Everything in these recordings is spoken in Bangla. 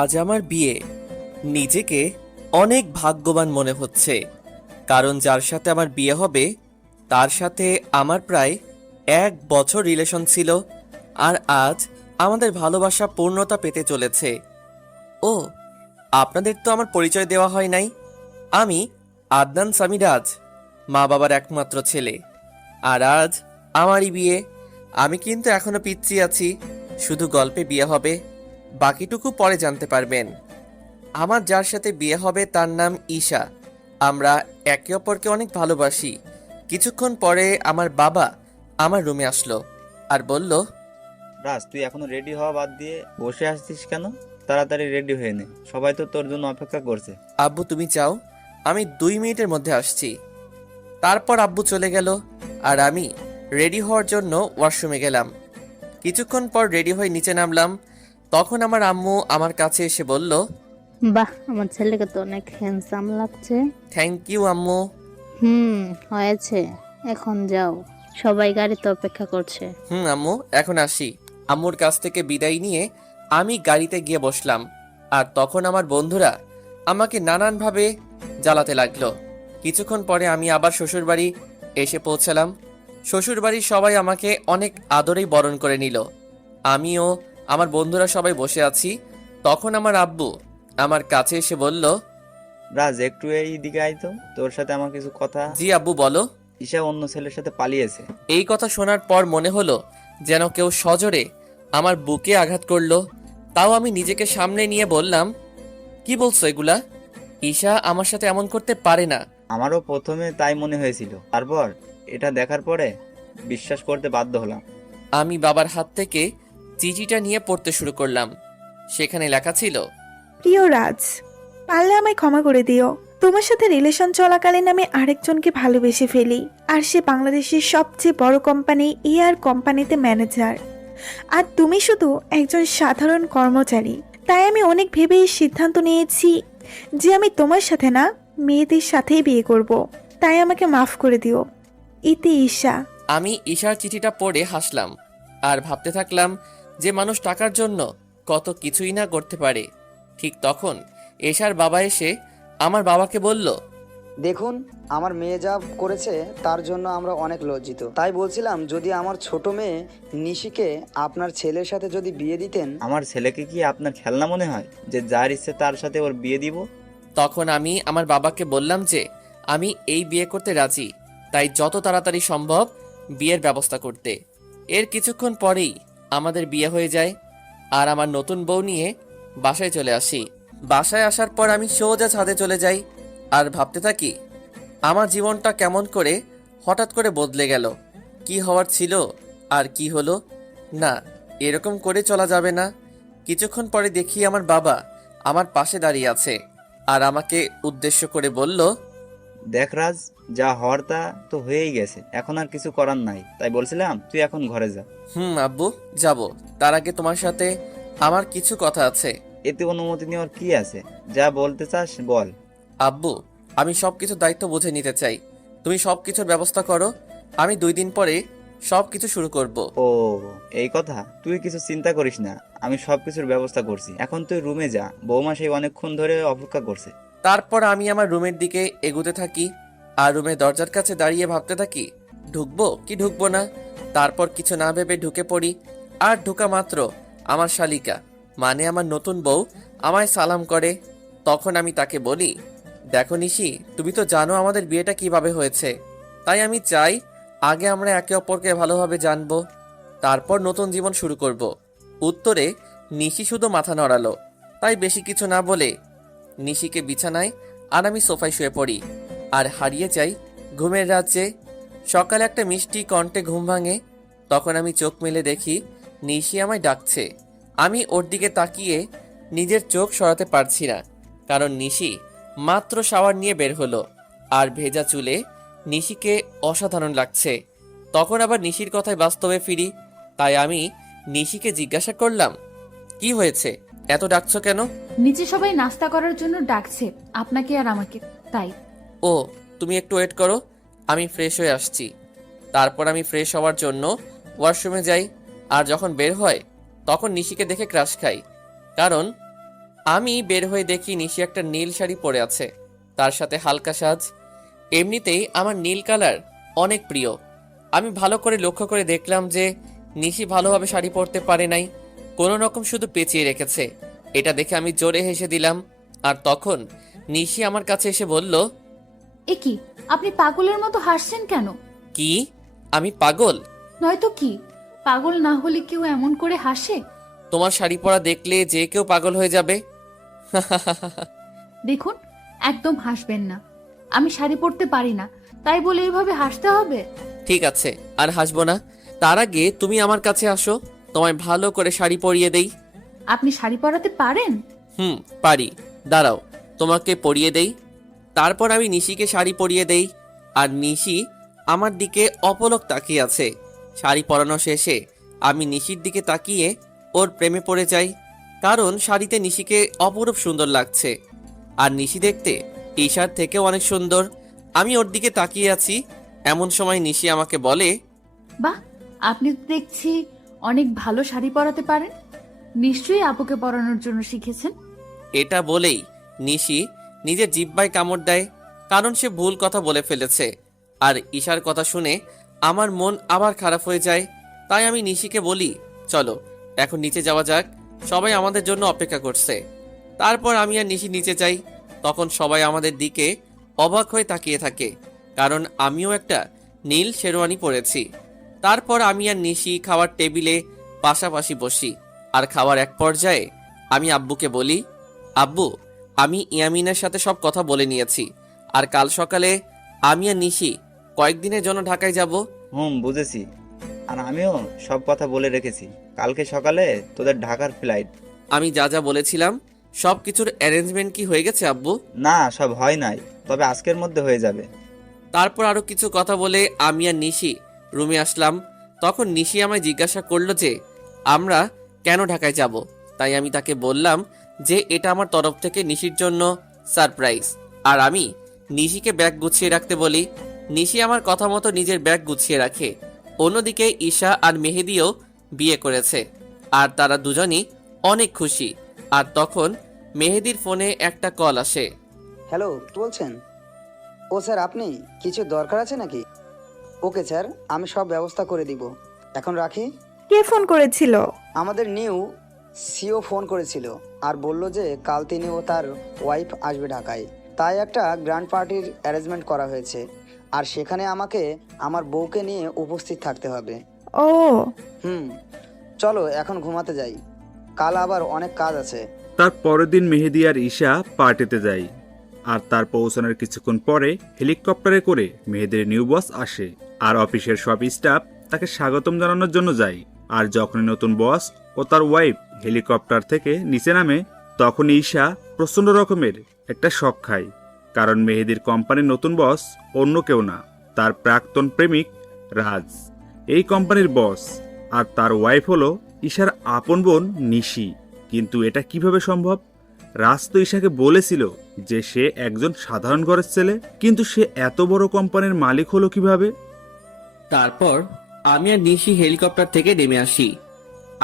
আজ আমার বিয়ে। নিজেকে অনেক ভাগ্যবান মনে হচ্ছে, কারণ যার সাথে আমার বিয়ে হবে তার সাথে আমার প্রায় 1 বছর রিলেশন ছিল। আর আজ আমাদের ভালোবাসা পূর্ণতা পেতে চলেছে। ও, আপনাদের তো আমার পরিচয় দেওয়া হয় নাই। আমি আদনান সামিরাজ, মা বাবার একমাত্র ছেলে। আর আজ আমারই বিয়ে। আমি কিন্তু এখনো পিচ্চি আছি, শুধু গল্পে বিয়ে হবে, বাকিটুকু পরে জানতে পারবেন। আমার যার সাথে বিয়ে হবে তার নাম ঈশা। আমরা একে অপরকে অনেক ভালোবাসি। কিছুক্ষণ পরে আমার বাবা আমার রুমে আসলো আর বলল, রাজ, তুই এখনো রেডি হওয়া বাদ দিয়ে বসে আসছিস কেন? তাড়াতাড়ি রেডি হয়ে নে, সবাই তো তোর জন্য অপেক্ষা করছে। আব্বু তুমি যাও, আমি 2 মিনিটের মধ্যে আসছি। তারপর আব্বু চলে গেল আর আমি রেডি হওয়ার জন্য ওয়াশরুমে গেলাম। কিছুক্ষণ পর রেডি হয়ে নিচে নামলাম। তখন আমার আম্মু আমার কাছে এসে বলল, বাহ, আমার ছেলেকে তো অনেক হ্যান্ডসাম লাগছে। থ্যাংক ইউ আম্মু। হয়েছে, এখন যাও, সবাই গাড়িতে অপেক্ষা করছে। আম্মু এখন আসি। আম্মুর কাছ থেকে বিদায় নিয়ে আমি গাড়িতে গিয়ে বসলাম। আর তখন আমার বন্ধুরা আমাকে নানানভাবে জ্বালাতে লাগলো। কিছুক্ষণ পরে আমি আবার শ্বশুরবাড়ি এসে পৌঁছালাম। শ্বশুরবাড়ির সবাই আমাকে অনেক আদরেই বরণ করে নিল। আমিও আমার বন্ধুরা সবাই বসে আছি। তখন আমার আব্বু আমার কাছে এসে বলল, রাজ, একটু এই দিকে আয় তো, তোর সাথে আমার কিছু কথা। জি আব্বু বলো। ঈশা অন্য ছেলের সাথে পালিয়েছে। এই কথা শোনার পর মনে হলো যেন কেউ সজোরে আমার বুকে আঘাত করলো। তাও আমি নিজেকে সামনে নিয়ে বললাম, কি বলছো এগুলা? ঈশা আমার সাথে এমন করতে পারে না। আমারও প্রথমে তাই মনে হয়েছিল, তারপর এটা দেখার পরে বিশ্বাস করতে বাধ্য হলাম। আমি বাবার হাত থেকে চিঠিটা নিয়ে পড়তে শুরু করলাম। সেখানে লেখা ছিল, প্রিয় রাজ, পারলে আমায় ক্ষমা করে দিও। তোমার সাথে রিলেশন চলাকালীন আমি আরেকজনকে ভালোবেসে ফেলি, আর সে বাংলাদেশের সবচেয়ে বড় কোম্পানি এয়ার কোম্পানিতে ম্যানেজার। আর তুমি শুধু একজন সাধারণ কর্মচারী। তাই আমি অনেক ভেবেই সিদ্ধান্ত নিয়েছি যে আমি তোমার সাথে না, মেয়েদের সাথেই বিয়ে করব। তাই আমাকে মাফ করে দিও। ইতি ঈশা। আমি ঈশার চিঠিটা পড়ে হাসলাম আর ভাবতে থাকলাম যে মানুষ টাকার জন্য কত কিছুই না করতে পারে। ঠিক তখন ঈশার বাবা এসে আমার বাবাকে বলল, দেখুন, আমার মেয়ে যা করেছে তার জন্য আমরা অনেক লজ্জিত। তাই বলছিলাম, যদি আমার ছোট মেয়ে নিশিকে আপনার ছেলের সাথে যদি বিয়ে দিতেন। আমার ছেলেকে কি আপনার খেলনা মনে হয় যে যার ইচ্ছে তার সাথে ওর বিয়ে দিব? তখন আমি আমার বাবাকে বললাম যে আমি এই বিয়ে করতে রাজি, তাই যত তাড়াতাড়ি সম্ভব বিয়ের ব্যবস্থা করতে। এর কিছুক্ষণ পরেই আমাদের বিয়ে হয়ে যায়। আর আমার নতুন বউ নিয়ে বাসায় চলে আসি। বাসায় আসার পর আমি সোজা ছাদে চলে যাই আর ভাবতে থাকি আমার জীবনটা কেমন করে হঠাৎ করে বদলে গেল। কি হওয়ার ছিল আর কি হলো। না, এরকম করে চলা যাবে না। কিছুক্ষণ পরে দেখি আমার বাবা আমার পাশে দাঁড়িয়ে আছে আর আমাকে উদ্দেশ্য করে বলল, দেখ রাজ, যা হওয়ার তা তো হয়েই গেছে, এখন আর কিছু করার নাই। তাই বলছিলাম তুই এখন ঘরে যা। আব্বু যাব, তার আগে তোমার সাথে আমার কিছু কথা আছে। এতে অনুমতি নেওয়ার কি আছে? যা বলতে চাস বল। আব্বু, আমি সবকিছুর দায়িত্ব বুঝে নিতে চাই। তুমি সবকিছুর ব্যবস্থা করো, আমি 2 দিন পরে সবকিছু শুরু করব। ও, এই কথা। তুই কিছু চিন্তা করিস না, আমি সবকিছুর ব্যবস্থা করছি। এখন তুই রুমে যা, বৌমা সেই অনেকক্ষণ ধরে অপেক্ষা করছে। তারপর আমি আমার রুমের দিকে এগুতে থাকি আর রুমের দরজার কাছে দাঁড়িয়ে ভাবতে থাকি ঢুকবো কি ঢুকবো না। তারপর কিছু না ভেবে ঢুকে পড়ি। আর ঢোকা মাত্র আমার শালিকা মানে আমার নতুন বউ আমায় সালাম করে। তখন আমি তাকে বলি, দেখো নিশি, তুমি তো জানো আমাদের বিয়েটা কিভাবে হয়েছে। তাই আমি চাই আগে আমরা একে অপরকে ভালোভাবে জানবো, তারপর নতুন জীবন শুরু করব। উত্তরে নিশি শুধু মাথা নড়ালো। তাই বেশি কিছু না বলে নিশিকে বিছানায় আর আমি সোফায় শুয়ে পড়ি আর হারিয়ে যাই ঘুমের রাজ্যে। সকালে একটা মিষ্টি কণ্ঠে ঘুম ভাঙে। তখন আমি চোখ মেলে দেখি নিশি আমায় ডাকছে। আমি ওর দিকে তাকিয়ে নিজের চোখ সরাতে পারছি না, কারণ নিশি মাত্র শাওয়ার নিয়ে বের হলো আর ভেজা চুলে নিশিকে অসাধারণ লাগছে। তখন আবার নিশির কথায় বাস্তবে ফিরি। তাই আমি নিশিকে জিজ্ঞাসা করলাম, কি হয়েছে, এত ডাকছো কেন? নিচে সবাই নাস্তা করার জন্য ডাকছে, আপনাকে আর আমাকে, তাই। ও, তুমি একটু ওয়েট করো, আমি ফ্রেশ হয়ে আসছি। তারপর আমি ফ্রেশ হওয়ার জন্য ওয়াশরুমে যাই। আর যখন বের হয় তখন নিশিকে দেখে ক্রাশ খাই, কারণ আমি বের হয়ে দেখি নিশি একটা নীল শাড়ি পরে আছে, তার সাথে হালকা সাজ। এমনিতেই আমার নীল কালার অনেক প্রিয়। আমি ভালো করে লক্ষ্য করে দেখলাম যে নিশি ভালোভাবে শাড়ি পরতে পারে নাই, কোনো রকম শুধু পেঁচিয়ে রেখেছে। এটা দেখে আমি জোরে হেসে দিলাম। আর তখন নিশি আমার কাছে এসে বলল, এ কি, আপনি পাগলের মতো হাসছেন কেন? কি আমি পাগল? নয়তো কি, পাগল না হলে কেউ এমন করে হাসে? তোমার শাড়ি পরা দেখলে যে কেউ পাগল হয়ে যাবে। দেখুন, একদম হাসবেন না। আমি শাড়ি পরতে পারি না, তাই বলে এইভাবে হাসতে হবে? ঠিক আছে, আর হাসবো না। তার আগে তুমি আমার কাছে আসো, তোমায় ভালো করে শাড়ি পরিয়ে দেই। আপনি শাড়ি পরাতে পারেন? পারি। দাঁড়াও, তোমাকে পরিয়ে দেই। তারপর আমি নিশিকে শাড়ি পরিয়ে দেই, আর নিশি আমার দিকে অপলক তাকিয়ে আছে। শাড়ি পরানো শেষে আমি নিশির দিকে তাকিয়ে ওর প্রেমে পড়ে যাই, কারণ শাড়িতে নিশিকে অপরূপ সুন্দর লাগছে। আর নিশি দেখতে ঈশার থেকেও অনেক সুন্দর। আমি ওর দিকে তাকিয়ে আছি, এমন সময় নিশি আমাকে বলে, বাহ, আপনি তো দেখছি অনেক ভালো শাড়ি পরাতে পারেন। নিশ্চয়ই আপুকে পরানোর জন্য শিখেছেন। এটা বলেই নিশি নিজের জিহ্বায় কামড় দেয়, কারণ সে ভুল কথা বলে ফেলেছে। আর ঈশার কথা শুনে আমার মন আবার খারাপ হয়ে যায়। তাই আমি নিশিকে বলি, চলো এখন নিচে যাওয়া যাক, সবাই আমাদের জন্য অপেক্ষা করছে। তারপর আমি আর নিশি নিচে যাই। তখন সবাই আমাদের দিকে অবাক হয়ে তাকিয়ে থাকে, কারণ আমিও একটা নীল শেরওয়ানি পরেছি। তারপর আমি আর নিশি খাওয়ার টেবিলে পাশাপাশি বসি। আর খাওয়ার এক পর্যায়ে আমি আব্বুকে বলি, আব্বু, আমি ইয়ামিনের সাথে সব কথা বলে নিয়েছি, আর কাল সকালে আমি আর নিশি কয়েকদিনের জন্য ঢাকায় যাব। বুঝেছি। আর আমিও সব কথা বলে রেখেছি, কালকে সকালে তোদের ঢাকার ফ্লাইট। আমি যা যা বলেছিলাম সব কিছুর অ্যারেঞ্জমেন্ট কি হয়ে গেছে আব্বু? না, সব হয় নাই, তবে আজকের মধ্যে হয়ে যাবে। তারপর আরো কিছু কথা বলে আমি আর নিশি রুমে আসলাম। তখন নিশি আমায় জিজ্ঞাসা করলো যে আমরা কেন ঢাকায় যাব। তাই আমি তাকে বললাম যে এটা আমার তরফ থেকে নিশির জন্য সারপ্রাইজ। আর আমি নিশিকে ব্যাগ গুছিয়ে রাখতে বলি। নিশি আমার কথা মতো নিজের ব্যাগ গুছিয়ে রাখে। অন্যদিকে ঈশা আর মেহেদিও বিয়ে করেছে, আর তারা দুজনই অনেক খুশি। আর তখন মেহেদির ফোনে একটা কল আসে। হ্যালো, কি বলছেন? ও স্যার, আপনি কিছু দরকার আছে নাকি? ওকে স্যার, আমি সব ব্যবস্থা করে দিব। এখন রাখি। কে ফোন করেছিল? আমাদের নিউ সিও ফোন করেছিল আর বলল যে কাল তিনি ও তার ওয়াইফ আসবে ঢাকায়, তাই একটা গ্র্যান্ড পার্টির অ্যারেঞ্জমেন্ট করা হয়েছে। আর সেখানে আমাকে আমার বউকে নিয়ে উপস্থিত থাকতে হবে। ও, চলো এখন ঘুমাতে যাই, কাল আবার অনেক কাজ আছে। তার পরের দিন মেহেদি আর ঈশা পার্টিতে যায়। আর তার পৌঁছানোর কিছুক্ষণ পরে হেলিকপ্টারে করে মেহেদির নিউ বস আসে, আর অফিসের সব স্টাফ তাকে স্বাগতম জানানোর জন্য যায়। আর যখনই নতুন বস ও তার ওয়াইফ হেলিকপ্টার থেকে নিচে নামে, তখন ঈশা প্রচন্ড রকমের একটা শক খায়, কারণ মেহেদির কোম্পানির নতুন বস অন্য কেউ না, তার প্রাক্তন প্রেমিক রাজ এই কোম্পানির বস। আর তার ওয়াইফ হলো ঈশার আপন বোন নিশি। কিন্তু এটা কিভাবে সম্ভব? রাজ তো ঈশাকে বলেছিল যে সে একজন সাধারণ ঘরের ছেলে, কিন্তু সে এত বড় কোম্পানির মালিক হলো কিভাবে? তারপর আমি আর নিশি হেলিকপ্টার থেকে নেমে আসি,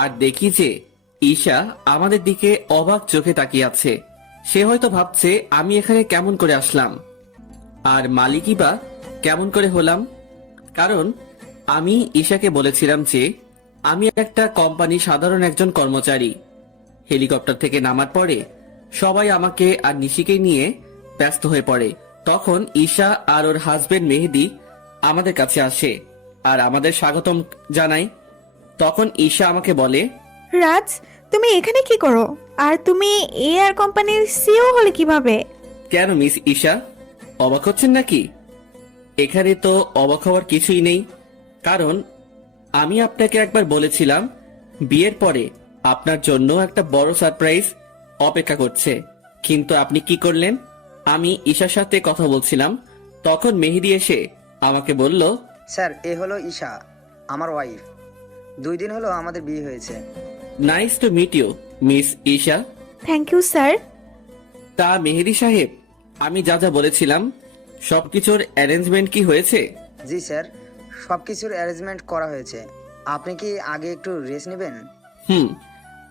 আর দেখি যে ঈশা আমাদের দিকে অবাক চোখে তাকিয়ে আছে। সে হয়তো ভাবছে আমি এখানে কেমন করে আসলাম, আর মালিকই বা কেমন করে হলাম। কারণ আমি ঈশাকে বলেছিলাম যে আমি একটা কোম্পানির সাধারণ একজন কর্মচারী। হেলিকপ্টার থেকে নামার পরে সবাই আমাকে আর নিশিকে নিয়ে ব্যস্ত হয়ে পড়ে। তখন ঈশা আর ওর হাজবেন্ড মেহেদি আমাদের কাছে আসে আর আমাদের স্বাগতম জানায়। তখন ঈশা আমাকে বলে, রাজ, তুমি এখানে কি করো? আর তুমি এয়ার কোম্পানির সিও হলে কিভাবে? কেন মিস ঈশা, অবাক হচ্ছেন নাকি? এখানে তো অবাক হওয়ার কিছুই নেই, কারণ আমি আপনাকে একবার বলেছিলাম বিয়ের পরে আপনার জন্য একটা বড় সারপ্রাইজ অপেক্ষা করছে। কিন্তু আপনি কি করলেন? আমি ঈশার সাথে কথা বলছিলাম, তখন মেহেদি এসে আমাকে বলল, স্যার, এ হলো ঈশা, আমার ওয়াইফ। 2 দিন হলো আমাদের বিয়ে হয়েছে। Nice to meet you miss Isha. Thank you sir. তা মেহেদি সাহেব, আমি যা যা বলেছিলাম সবকিছুর অ্যারেঞ্জমেন্ট কি হয়েছে? জি স্যার, সব কিছুর অ্যারেঞ্জমেন্ট করা হয়েছে। আপনি কি আগে একটু রেস্ট নেবেন?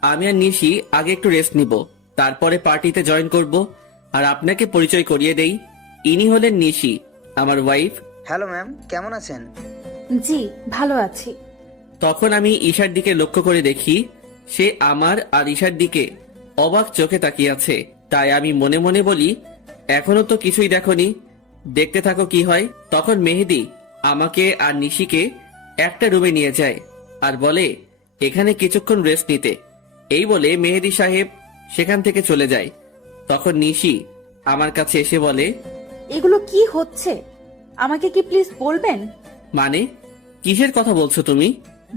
আমি আর নিশি আগে একটু রেস্ট নিব, তারপরে পার্টিতে জয়েন করব। আর আপনাকে পরিচয় করিয়ে দেই, ইনি হলেন নিশি, আমার ওয়াইফ। হ্যালো ম্যাম, কেমন আছেন? জি ভালো আছি। তখন আমি ঈশার দিকে লক্ষ্য করে দেখি সে আমার আর ঈশার দিকে অবাক চোখে তাকিয়ে আছে। তাই আমি মনে মনে বলি, এখনো তো কিছুই দেখোনি, দেখতে থাকো কি হয়। তখন মেহেদি আমাকে আর নিশিকে একটা রুমে নিয়ে যায় আর বলে এখানে কিছুক্ষণ রেস্ট নিতে। এই বলে মেহেদি সাহেব সেখান থেকে চলে যায়। তখন নিশি আমার কাছে এসে বলে, এগুলো কি হচ্ছে আমাকে কি প্লিজ বলবেন? মানে কিসের কথা বলছো তুমি?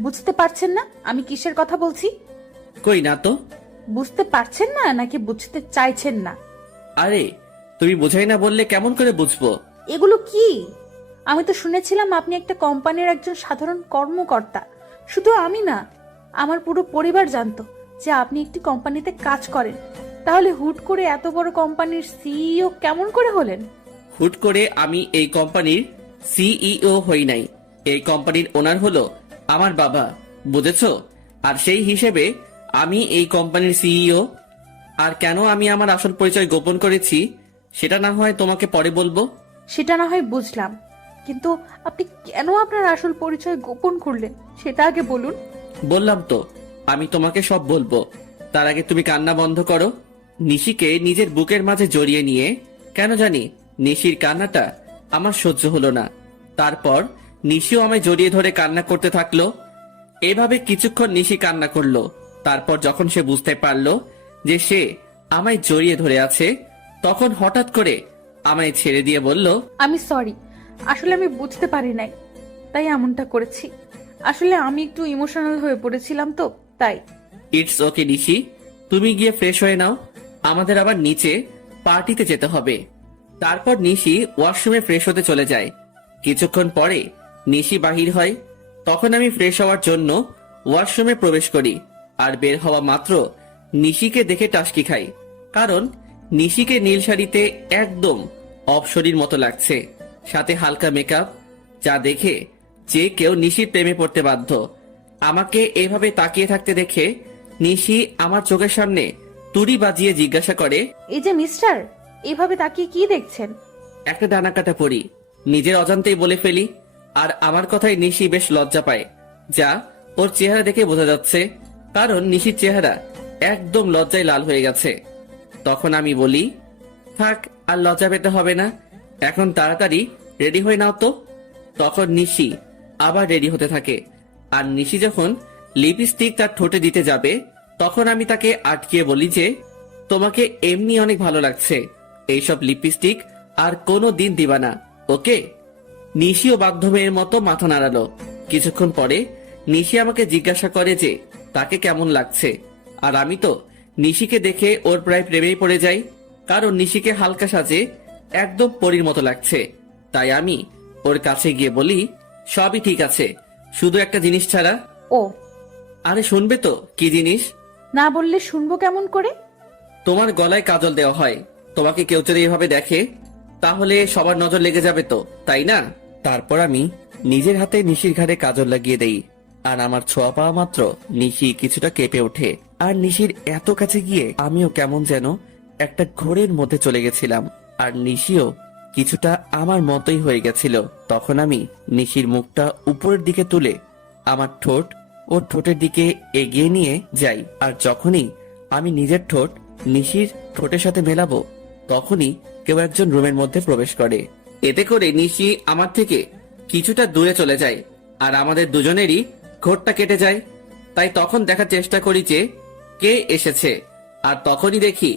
বুঝতে পারছেন না আমি কিসের কথা বলছি? কই না তো। বুঝতে পারছেন না নাকি বুঝতে চাইছেন না? আরে তুমি বোঝাই না বললে কেমন করে বুঝবো? এগুলো কি? আমি তো শুনেছিলাম আপনি একটা কোম্পানির একজন সাধারণ কর্মকর্তা। শুধু আমি না, আমার পুরো পরিবার জানতো যে আপনি একটি কোম্পানিতে কাজ করেন। তাহলে হুট করে এত বড় কোম্পানির সিইও কেমন করে হলেন? হুট করে আমি এই কোম্পানির সিইও হই নাই। এই কোম্পানির ওনার হলো আমার বাবা, বুঝেছো? আর সেই হিসেবে আমি এই কোম্পানির সিইও। আর কেন আমি আমার আসল পরিচয় গোপন করেছি সেটা না হয় তোমাকে পরে বলবো। সেটা না হয় বুঝলাম, কিন্তু আপনি কেন আপনার আসল পরিচয় গোপন করলেন সেটা আগে বলুন। বললাম তো আমি তোমাকে সব বলবো, তার আগে তুমি কান্না বন্ধ করো। নিশিকে নিজের বুকের মাঝে জড়িয়ে নিয়ে কেন জানি নিশির কান্নাটা আমার সহ্য হলো না। তারপর নিশিও আমায় জড়িয়ে ধরে কান্না করতে থাকলো। এভাবে কিছুক্ষণ নিশি কান্না করলো। তারপর যখন সে বুঝতে পারলো যে সে আমায় জড়িয়ে ধরে আছে, তখন হঠাৎ করে আমায় ছেড়ে দিয়ে বলল, আমি সরি, আসলে আমি বুঝতে পারি নাই, তাই এমনটা করেছি। আসলে আমি একটু ইমোশনাল হয়ে পড়েছিলাম তো তাই। ইটস ওকে নিশি, তুমি গিয়ে ফ্রেশ হয়ে নাও, আমাদের আবার নিচে পার্টিতে যেতে হবে। তারপর নিশি ওয়াশরুমে ফ্রেশ হতে চলে যায়। কিছুক্ষণ পরে নিশি বাহির হয়। তখন আমি ফ্রেশ হওয়ার জন্য ওয়াশরুমে প্রবেশ করি। আর বের হওয়া মাত্র নিশিকে দেখে টাসকি খাই, কারণ নিশিকে নীল শাড়িতে একদম অপসরীর মতো লাগছে, সাথে হালকা মেকআপ, যা দেখে যে কেউ নিশির প্রেমে পড়তে বাধ্য। আমাকে এভাবে তাকিয়ে থাকতে দেখে নিশি আমার চোখের সামনে তুড়ি বাজিয়ে জিজ্ঞাসা করে, এই যে মিস্টার, এইভাবে তাকিয়ে কি দেখছেন? একটা ডানা কাটা পড়ি, নিজের অজান্তেই বলে ফেলি। আর আমার কথায় নিশি বেশ লজ্জা পায়, যা ওর চেহারা দেখে বোঝা যাচ্ছে, কারণ নিশির চেহারা একদম লজ্জায় লাল হয়ে গেছে। তখন আমি বলি, থাক আর লজ্জা পেতে হবে না, এখন তাড়াতাড়ি রেডি হয়ে নাও তো। তখন নিশি আবার রেডি হতে থাকে। আর নিশি যখন লিপস্টিক তার ঠোঁটে দিতে যাবে, তখন আমি তাকে আটকিয়ে বলি যে, তোমাকে এমনি অনেক ভালো লাগছে, এইসব লিপস্টিক আর কোনো দিন দিবা না, ওকে? নিশিও বাধ্য মেয়ের মতো মাথা নাড়ালো। কিছুক্ষণ পরে নিশি আমাকে জিজ্ঞাসা করে যে তাকে কেমন লাগছে। আর আমি তো নিশিকে দেখে ওর প্রায় প্রেমেই পড়ে যাই, কারণ নিশিকে হালকা সাজে একদম পরীর মতো লাগছে। তাই আমি ওর কাছে গিয়ে বলি, সবই ঠিক আছে, শুধু একটা জিনিস ছাড়া। ও, আরে শুনবে তো কি জিনিস? না বললে শুনবো কেমন করে? তোমার গলায় কাজল দেওয়া হয়, তোমাকে কেউ যদি এভাবে দেখে তাহলে সবার নজর লেগে যাবে তো, তাই না? তারপর আমি নিজের হাতে নিশির ঘাড়ে কাজল লাগিয়ে দেই। আর আমার ছোঁয়া পাওয়া মাত্র নিশি কিছুটা কেঁপে ওঠে। আর নিশির এত কাছে গিয়ে আমিও কেমন যেন একটা ঘোরের মধ্যে চলে গেছিলাম। আর নিশিও কিছুটা আমার মতোই হয়ে গেছিল। তখন আমি নিশির মুখটা উপরের দিকে তুলে আমার ঠোঁট ওর ঠোঁটের দিকে এগিয়ে নিয়ে যাই। আর যখনই আমি নিজের ঠোঁট নিশির ঠোঁটের সাথে মেলাবো, তখনই কেউ একজন রুমের মধ্যে প্রবেশ করে। এতে করে নিশি আমার থেকে কিছুটা দূরে চলে যায় আর আমাদের দুজনেরই ঘোরটা কেটে যায়। তাই তখন দেখার চেষ্টা করি যে কে এসেছে, আর তখনই দেখি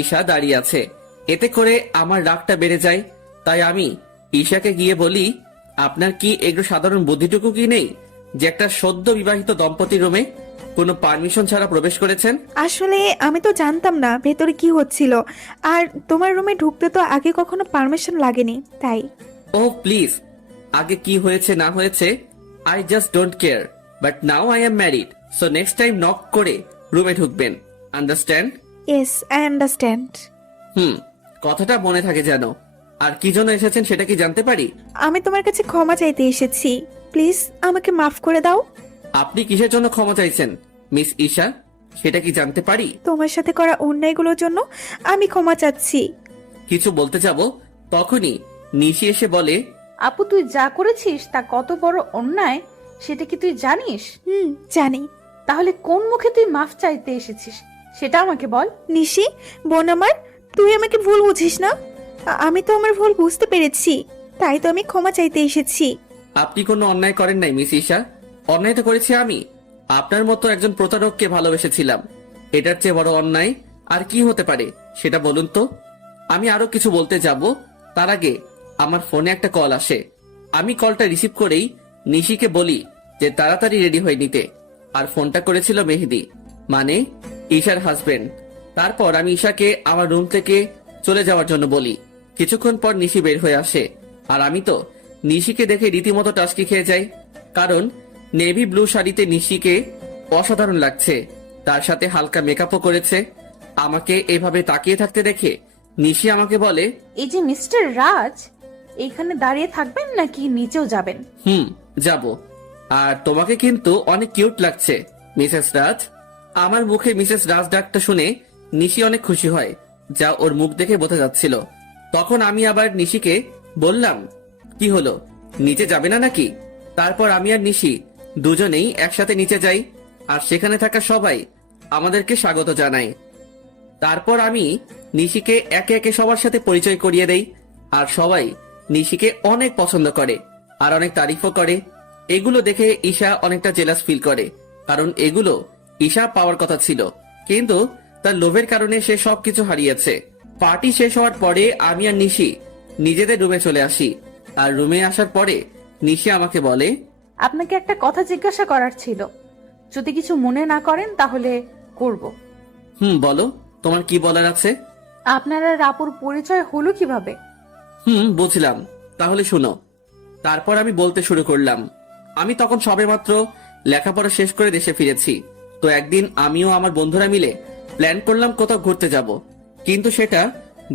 ঈশা দাঁড়িয়ে আছে। এতে করে আমার রাগটা বেড়ে যায়। তাই আমি ঈশাকে গিয়ে বলি, আপনার কি একটু সাধারণ বুদ্ধিটুকু কি নেই যে একটা সদ্য বিবাহিত দম্পতির রুমে কোনো পারমিশন ছাড়া প্রবেশ করেছেন? আসলে আমি তো জানতাম না ভেতরে কি হচ্ছিল, আর তোমার রুমে ঢুকতে তো আগে কখনো পারমিশন লাগেনি, তাই। ও প্লিজ, আগে কি হয়েছে না হয়েছে I just don't care, but now I am married, so next time knock করে রুমে ঢুকবেন, আন্ডারস্ট্যান্ড? Yes, I understand. কথাটা মনে থাকে যেন। আর কি জন্য এসেছেন সেটা কি জানতে পারি? আমি তোমার কাছে ক্ষমা চাইতে এসেছি, প্লিজ আমাকে মাফ করে দাও। আপনি কিসের জন্য ক্ষমা চাইছেন মিস ঈশা? সেটা কি জানতে পারি? তোমার সাথে করা অন্যায়গুলোর জন্য আমি ক্ষমা চাচ্ছি। কিছু বলতে যাব তখনই নিশি এসে বলে, আপু তুই যা করেছিস তা কত বড় অন্যায় সেটা কি তুই জানিস? জানি। তাহলে কোন মুখে তুই মাফ চাইতে এসেছিস সেটা আমাকে বল। নিশি, বোন আমার, তুই আমাকে ভুল বুঝিস না। আমি তো আমার ভুল বুঝতে পেরেছি, তাই তো আমি ক্ষমা চাইতে এসেছি। আপনি কোনো অন্যায় করেন নাই মিস ঈশা। অন্যায় তো করেছি আমি। আপনার মতো একজন প্রতারককে ভালোবেসেছিলাম। এটার চেয়ে বড় অন্যায় আর কি হতে পারে সেটা বলুন তো। আমি আরো কিছু বলতে যাব, তার আগে আমার ফোনে একটা কল আসে। আমি কলটা রিসিভ করেই নিশিকে বলি যে তাড়াতাড়ি রেডি হয়ে নিতে। আর ফোনটা করেছিল মেহেদি, মানে ঈশার হাজবেন্ড। তারপর আমি ঈশাকে আমার রুম থেকে চলে যাওয়ার জন্য বলি। কিছুক্ষণ পর নিশি বের হয়ে আসে, আর আমি তো নিশিকে দেখে রীতিমতো টাস্কি খেয়ে যাই। কারণ নেভি ব্লু শাড়িতে নিশিকে অসাধারণ লাগছে, তার সাথে হালকা মেকআপও করেছে। আমাকে এভাবে তাকিয়ে থাকতে দেখে নিশি আমাকে বলে, এই যে মিস্টার রাজ, এইখানে দাঁড়িয়ে থাকবেন নাকি নিচেও যাবেন? যাব। আর তোমাকে কিন্তু অনেক কিউট লাগছে মিসেস রাজ। আমার মুখে মিসেস রাজ ডাকটা শুনে নিশি অনেক খুশি হয়, যা ওর মুখ দেখে বোঝা যাচ্ছিল। তখন আমি আবার নিশিকে বললাম, কি হলো, নিচে যাবে না নাকি? তারপর আমি আর নিশি দুজনেই একসাথে নিচে যাই, আর সেখানে থাকা সবাই আমাদেরকে স্বাগত জানায়। তারপর আমি নিশিকে একে একে সবার সাথে পরিচয় করিয়ে দেই, আর সবাই নিশিকে অনেক পছন্দ করে আর অনেক তারিফও করে। এগুলো দেখে ঈশা অনেকটা জেলাস ফিল করে, কারণ এগুলো ঈশা পাওয়ার কথা ছিল, কিন্তু তার লোভের কারণে সে সবকিছু হারিয়েছে। পার্টি শেষ হওয়ার পরে আমি আর নিশি নিজেদের রুমে চলে আসি। আর রুমে আসার পরে নিশি আমাকে বলে, আপনাকে একটা কথা জিজ্ঞাসা করার ছিল, যদি কিছু মনে না করেন তাহলে করব। বলো, তোমার কি বলার আছে? আপনার আর আপুর পরিচয় হলো কিভাবে? বুঝলাম, তাহলে শুনো। তারপর আমি বলতে শুরু করলাম। আমি তখন সবেমাত্র লেখাপড়া শেষ করে দেশে ফিরেছি। তো একদিন আমিও আমার বন্ধুরা মিলে প্ল্যান করলাম কোথাও ঘুরতে যাব, কিন্তু সেটা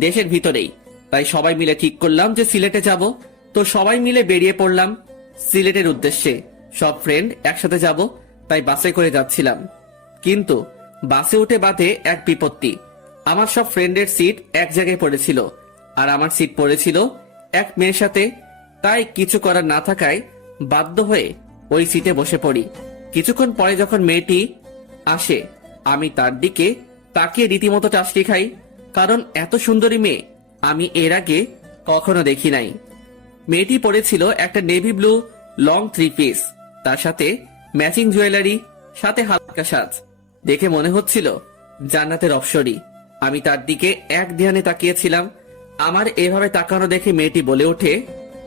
দেশের ভিতরেই। তাই সবাই মিলে ঠিক করলাম যে সিলেটে যাব। তো সবাই মিলে বেরিয়ে পড়লাম সিলেটের উদ্দেশ্যে। সব ফ্রেন্ড একসাথে যাব, তাই বাসে করে যাচ্ছিলাম। কিন্তু বাসে উঠে বাদে এক বিপত্তি। আমার সব ফ্রেন্ডের সিট এক জায়গায় পড়েছিল, আর আমার সিট পড়েছিল এক মেয়ের সাথে। তাই কিছু করার না থাকায় বাধ্য হয়ে ওই সিটে বসে পড়ি। কিছুক্ষণ পরে যখন মেয়েটি আসে, আমি তার দিকে তাকিয়ে রীতিমতো টাসকি খাই, কারণ এত সুন্দরী মেয়ে আমি এর আগে কখনো দেখি নাই। মেয়েটি পরেছিল একটা নেভি ব্লু লং 3 পিস, তার সাথে ম্যাচিং জুয়েলারি, সাথে হালকা সাজ। দেখে মনে হচ্ছিল জান্নাতের অপ্সরী। আমি তার দিকে এক ধ্যানে তাকিয়েছিলাম। আমার এভাবে তাকানো দেখে মেয়েটি বলে ওঠে,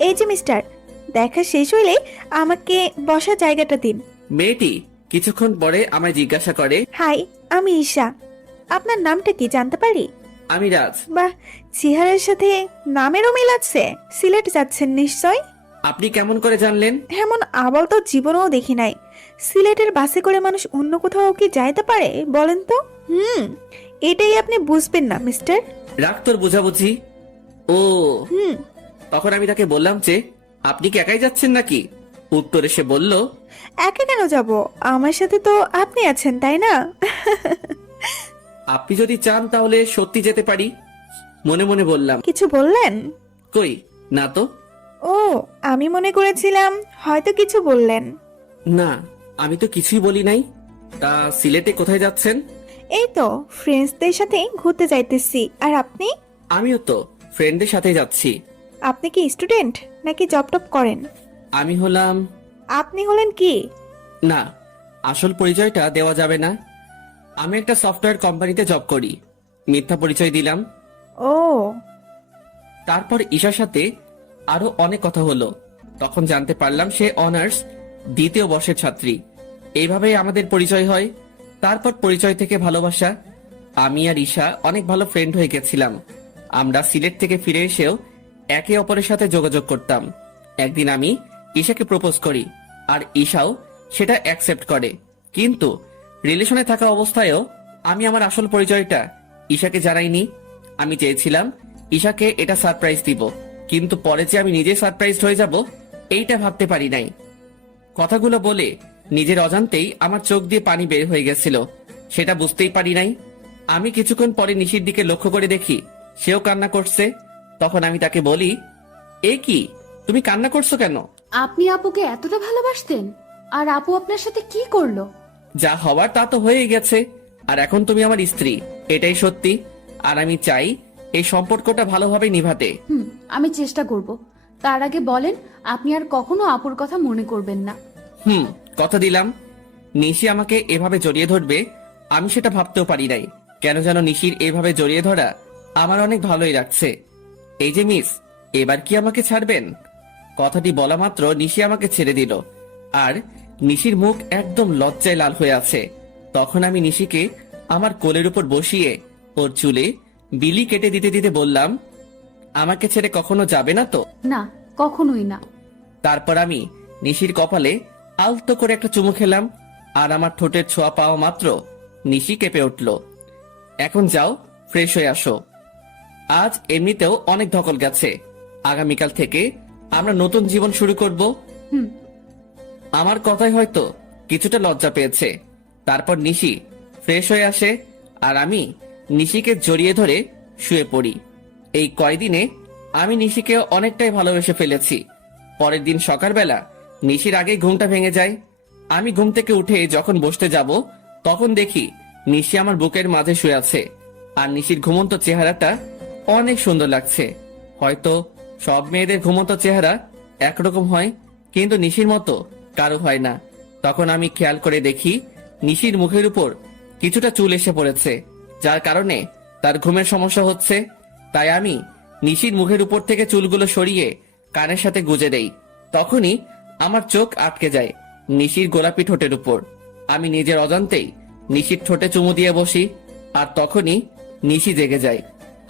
এই যে মিস্টার, দেখা শেষ হইলে আমাকে বসার জায়গাটা দিন। মেয়েটি কিছুক্ষণ পরে আমায় জিজ্ঞাসা করে, হাই, আমি ঈশা। আপনার নামটা কি জানতে পারি? আমি রাজ। বাহ, চেহারার সাথে নামেরও মিল আছে। সিলেট যাচ্ছেন নিশ্চয়? আপনি কেমন করে জানলেন? এমন আবল তো জীবনেও দেখি নাই। সিলেটের বাসে করে মানুষ অন্য কোথাও কি যাইতে পারে বলেন তো? এটাই আপনি বুঝবেন না মিস্টার। রাগ তোর বুঝাবুঝি। ও, হুম তখন আমি তাকে বললাম যে, আপনি কি একাই যাচ্ছেন নাকি? উত্তরে সে বলল, একা কেন যাব? আমার সাথে তো আপনি আছেন, তাই না? আপনি যদি চান তাহলে সত্যি যেতে পারি। মনে মনে বললাম, কিছু বললেন? কই না তো। ও, আমি মনে করেছিলাম হয়তো কিছু বললেন। না, আমি তো কিছুই বলি নাই। তা সিলেটে কোথায় যাচ্ছেন? এই তো ফ্রেন্ডসদের সাথে ঘুরতে যাইতেছি। আর আপনি? আমিও তো ফ্রেন্ডের সাথে যাচ্ছি। আপনি কি স্টুডেন্ট নাকি জব টপ করেন? আমি হলাম, আপনি হলেন কি? না, আসল পরিচয়টা দেওয়া যাবে না। আমি একটা সফটওয়্যার কোম্পানিতে জব করি। মিথ্যা পরিচয় দিলাম। ও, তারপর ঈশার সাথে আরো অনেক কথা হলো। তখন জানতে পারলাম সে অনার্স 2য় বর্ষের ছাত্রী। এইভাবেই আমাদের পরিচয় হয়। তারপর পরিচয় থেকে ভালোবাসা। আমি আর ঈশা অনেক ভালো ফ্রেন্ড হয়ে গেছিলাম। আমরা সিলেট থেকে ফিরে এসেও একে অপরের সাথে যোগাযোগ করতাম। একদিন আমি ঈশাকে প্রপোজ করি, আর ঈশাও সেটা অ্যাকসেপ্ট করে। কিন্তু রিলেশনে থাকা অবস্থায়ও আমি আমার আসল পরিচয়টা ঈশাকে জানাইনি। আমি চেয়েছিলাম ঈশাকে এটা সারপ্রাইজ দিব, কিন্তু পরে যে আমি নিজে সারপ্রাইজ হয়ে যাব এইটা ভাবতে পারি নাই। কথাগুলো বলে নিজের অজান্তেই আমার চোখ দিয়ে পানি বের হয়ে গেছিল। সেটা বুঝতেই পারি নাই। আমি কিছুক্ষণ পরে নিশির দিকে লক্ষ্য করে দেখি সেও কান্না করছে। তখন আমি তাকে বলি, এ কি, তুমি কান্না করছো কেন? আপনি আপুকে এতটা ভালোবাসতেন, আর আপু আপনার সাথে কি করলো? যা হওয়ার তা তো হয়ে গেছে, আর এখন তুমি আমার স্ত্রী, এটাই সত্যি। আর আমি চাই এই সম্পর্কটা ভালোভাবে নিভাতে। আমি চেষ্টা করব। তার আগে বলেন, আপনি আর কখনো আপুর কথা মনে করবেন না। কথা দিলাম। নিশি আমাকে এভাবে জড়িয়ে ধরবে আমি সেটা ভাবতেও পারি নাই। কেন যেন নিশির এভাবে জড়িয়ে ধরা আমার অনেক ভালোই লাগছে। এই যে মিস, এবার কি আমাকে ছাড়বেন? কথাটি বলা মাত্র নিশি আমাকে ছেড়ে দিল, আর নিশির মুখ একদম লজ্জায় লাল হয়ে আছে। তখন আমি নিশিকে আমার কোলের উপর বসিয়ে ওর চুলে বিলি কেটে দিতে দিতে বললাম, আমাকে ছেড়ে কখনো যাবে না তো? না, কখনোই না। তারপর আমি নিশির কপালে আলতো করে একটা চুমু খেলাম, আর আমার ঠোঁটের ছোঁয়া পাওয়া মাত্র নিশি কেঁপে উঠল। এখন যাও, ফ্রেশ হয়ে আসো। আজ এমনিতেও অনেক ধকল গেছে, আগামীকাল থেকে আমরা নতুন জীবন শুরু করব। আমার কথায় হয়তো কিছুটা লজ্জা পেয়েছে। তারপর নিশি ফ্রেশ হয়ে আসে, আর আমি নিশিকে জড়িয়ে ধরে শুয়ে পড়ি। এই কয়দিনে আমি নিশিকে অনেকটাই ভালোবেসে ফেলেছি। পরের দিন সকালবেলা নিশির আগে ঘুমটা ভেঙে যায়। আমি ঘুম থেকে উঠে যখন বসতে যাব, তখন দেখি নিশি আমার বুকের মাঝে শুয়ে আছে, আর নিশির ঘুমন্ত চেহারাটা অনেক সুন্দর লাগছে। হয়তো সব মেয়েদের ঘুমন্ত চেহারা একরকম হয়, কিন্তু নিশির মতো কারো হয় না। তখন আমি খেয়াল করে দেখি নিশির মুখের উপর কিছুটা চুল এসে পড়েছে, যার কারণে তার ঘুমের সমস্যা হচ্ছে। তাই আমি নিশির মুখের উপর থেকে চুলগুলো সরিয়ে কানের সাথে গুজে দেই। তখনই আমার চোখ আটকে যায় নিশির গোলাপি ঠোঁটের উপর। আমি নিজের অজান্তেই নিশির ঠোঁটে চুমু দিয়ে বসি, আর তখনই নিশি জেগে যায়।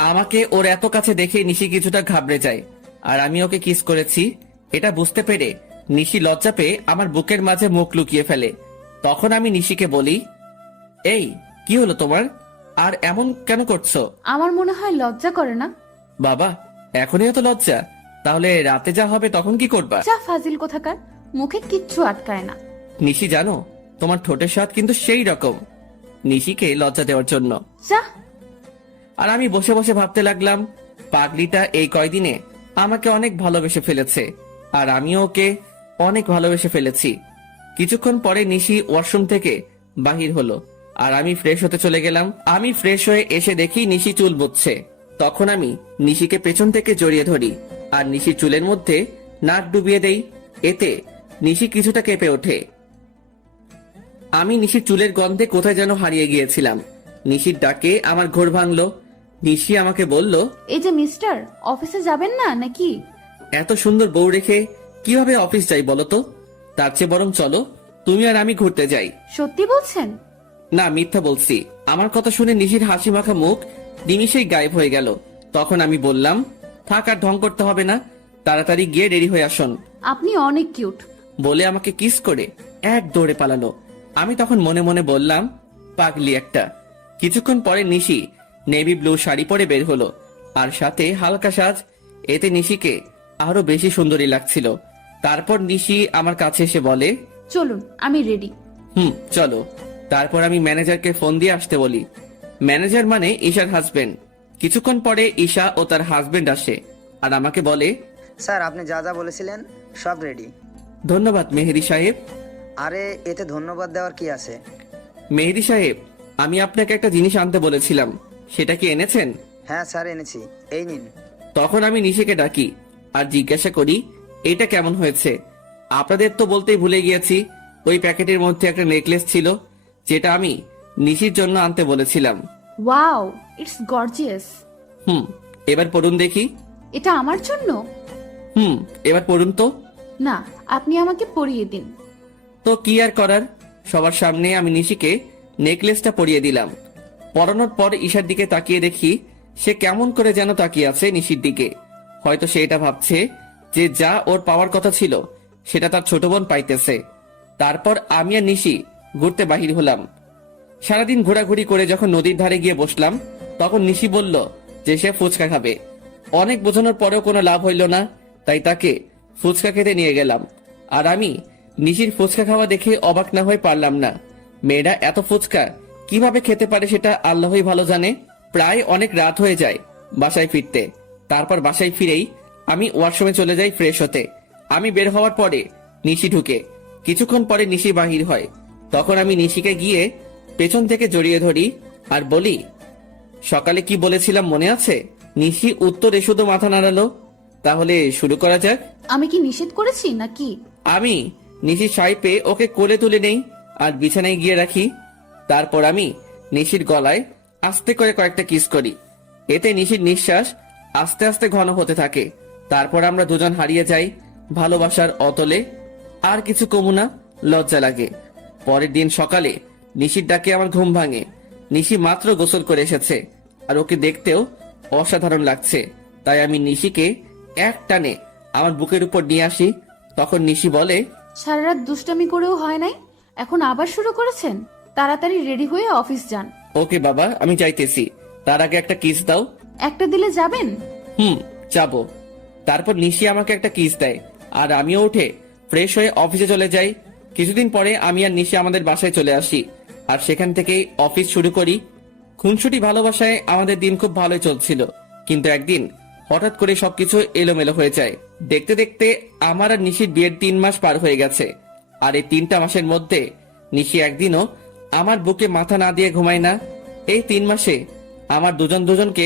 আমাকে ওর এত কাছে দেখে নিশি কিছুটা ঘাবড়ে যায়, আর আমি ওকে কিস করেছি এটা বুঝতে পেরে নিশি লজ্জা পেয়ে আমার বুকের মাঝে মুখ লুকিয়ে ফেলে। তখন আমি নিশিকে বলি, এই কি হলো তোমার, আর এমন কেন করছো? আমার মনে হয় লজ্জা করে না। বাবা, এখনই এত লজ্জা? তাহলে রাতে যা হবে তখন কি করবা? যা ফাজিল কোথাকার, মুখে কিচ্ছু আটকায় না। নিশি জানো, তোমার ঠোঁটের স্বাদ কিন্তু সেই রকম। নিশিকে লজ্জা দেওয়ার জন্য। যা। আর আমি বসে বসে ভাবতে লাগলাম, পাগলিটা এই কয়দিনে আমাকে অনেক ভালোবেসে ফেলেছে, আর আমিও ওকে অনেক ভালোবেসে ফেলেছি। কিছুক্ষণ পরে নিশি ওয়াশরুম থেকে বাহির হলো, আর আমি ফ্রেশ হতে চলে গেলাম। আমি ফ্রেশ হয়ে এসে দেখি নিশি চুল বুঝছে। তখন আমি নিশিকে পেছন থেকে জড়িয়ে ধরি, আর নিশির চুলের মধ্যে নাক ডুবিয়ে দেই। এতে নিশি কিছুটা কেঁপে ওঠে। আমি নিশির চুলের গন্ধে কোথায় যেন হারিয়ে গিয়েছিলাম। নিশির ডাকে আমার ঘোর ভাঙলো। নিশি আমাকে বলল, এই যে মিস্টার, অফিসে যাবেন না নাকি? এত সুন্দর বউ রেখে কিভাবে অফিস যাই বলো তো? তার চেয়ে বরং চলো তুমি আর আমি ঘুরতে যাই। সত্যি বলছেন? না, মিথ্যা বলছি। আমার কথা শুনে নিশির হাসি মাখা মুখ নিমিষেই গায়েব হয়ে গেল। তখন আমি বললাম, থাক আর ঢং করতে হবে না, তাড়াতাড়ি গিয়ে রেডি হয়ে আসুন। আপনি অনেক কিউট। বলে আমাকে কিস করে এক দৌড়ে পালালো। আমি তখন মনে মনে বললাম, পাগলি একটা। কিছুক্ষণ পরে নিশি নেভি ব্লু শাড়ি পরে বের হলো, আর সাথে হালকা সাজ। এতে নিশিকে আরো বেশি সুন্দরী লাগছিল। তারপর নিশি আমার কাছে এসে বলে, চলুন, আমি রেডি। চলো। তারপর আমি ম্যানেজারকে ফোন দিয়ে আসতে বলি। ম্যানেজার মানে ঈশার হাজবেন্ড। কিছুক্ষণ পরে ঈশা ও তার হাজবেন্ড আসে, আর আমাকে বলে, স্যার, আপনি যা যা বলেছিলেন সব রেডি। ধন্যবাদ মেহেদি সাহেব। আরে, এতে ধন্যবাদ দেওয়ার কি আছে? মেহেদি সাহেব, আমি আপনাকে একটা জিনিস আনতে বলেছিলাম, সেটা কি এনেছেন? হ্যাঁ স্যার, এনেছি, এই নিন। তখন আমি নিশিকে ডাকি আর জিজ্ঞাসা করি, এটা কেমন হয়েছে? আপনাদের তো বলতেই ভুলে গিয়েছি, ওই প্যাকেটের মধ্যে একটা নেকলেস ছিল, যেটা আমি নিশির জন্য আনতে বলেছিলাম। Wow, it's gorgeous. এবার পড়ুন দেখি। এটা আমার জন্য? এবার পড়ুন তো। না, আপনি আমাকে পরিয়ে দিন। তো কি আর করার, সবার সামনে আমি নিশিকে নেকলেসটা পরিয়ে দিলাম। পরানোর পর ঈশার দিকে তাকিয়ে দেখি সে কেমন করে যেন তাকিয়ে আছে নিশির দিকে। হয়তো সে এটা ভাবছে যে যা ওর পাওয়ার কথা ছিল সেটা তার ছোট বোন পাইতেছে। তারপর আমি আর নিশি ঘুরতে বাহির হলাম। সারাদিন ঘোরাঘুরি করে যখন নদীর ধারে গিয়ে বসলাম, তখন নিশি বলল যে সে ফুচকা খাবে। অনেক বোঝানোর পরেও কোনো লাভ হইল না, তাই তাকে ফুচকা খেতে নিয়ে গেলাম। আর আমি নিশির ফুচকা খাওয়া দেখে অবাক না হয়ে পারলাম না। মেয়েরা এত ফুচকা কিভাবে খেতে পারে সেটা আল্লাহই ভালো জানে। প্রায় অনেক রাত হয়ে যায় বাসায় ফিরতে। তারপর বাসায় ফিরেই আমি ওয়াশরুমে চলে যাই ফ্রেশ হতে। আমি বের হওয়ার পরে নিশি ঢুকে। কিছুক্ষণ পরে নিশি বাহির হয়। তখন আমি নিশিকে গিয়ে পেছন থেকে জড়িয়ে ধরি আর বলি, সকালে কি বলেছিলাম মনে আছে? নিশি উত্তরে শুধু মাথা নাড়ালো। তাহলে শুরু করা যাক। আমি কি নিষেধ করেছি নাকি? আমি নিশির শাড়ি পেয়ে ওকে কোলে তুলে নেই আর বিছানায় গিয়ে রাখি। তারপর আমি নিশির গলায় আস্তে করে কয়েকটা কিস করি। এতে নিশির নিঃশ্বাস আস্তে আস্তে ঘন হতে থাকে। তারপর আমরা দুজন হারিয়ে যাই ভালোবাসার অতলে। আর কিছু কমু না, লজ্জা লাগে। পরের দিন সকালে নিশির ডাকে আমার ঘুম ভাঙে। নিশি মাত্র গোসল করে এসেছে আর ওকে দেখতেও অসাধারণ লাগছে। তাই আমি নিশিকে এক টানে আমার বুকের উপর নিয়ে আসি। তখন নিশি বলে, সারা রাত দুষ্টামি করেও হয় নাই, এখন আবার শুরু করেছেন? তাড়াতাড়ি রেডি হয়ে অফিস যান। ওকে বাবা, আমি যাইতেছি। তার আগে একটা কিস দাও। একটা দিলে যাবেন? যাবো। তারপর নিশি আমাকে একটা কিস দেয় আর আমিও উঠে ফ্রেশ হয়ে অফিসে চলে যাই। কিছুদিন পরে আমি আর নিশি আমাদের বাসায় চলে আসি আর সেখান থেকেই অফিস শুরু করি। খুনসুটি ভালোবাসায় আমাদের দিন খুব ভালোই চলছিল, কিন্তু একদিন হঠাৎ করে সবকিছু এলোমেলো হয়ে যায়। দেখতে দেখতে আমার আর নিশির বিয়ের 3 মাস পার হয়ে গেছে। আর এই 3টা মাসের মধ্যে নিশি একদিনও আমার বুকে মাথা না দিয়ে ঘুমায় না। এই 3 মাসে আমার দুজনকে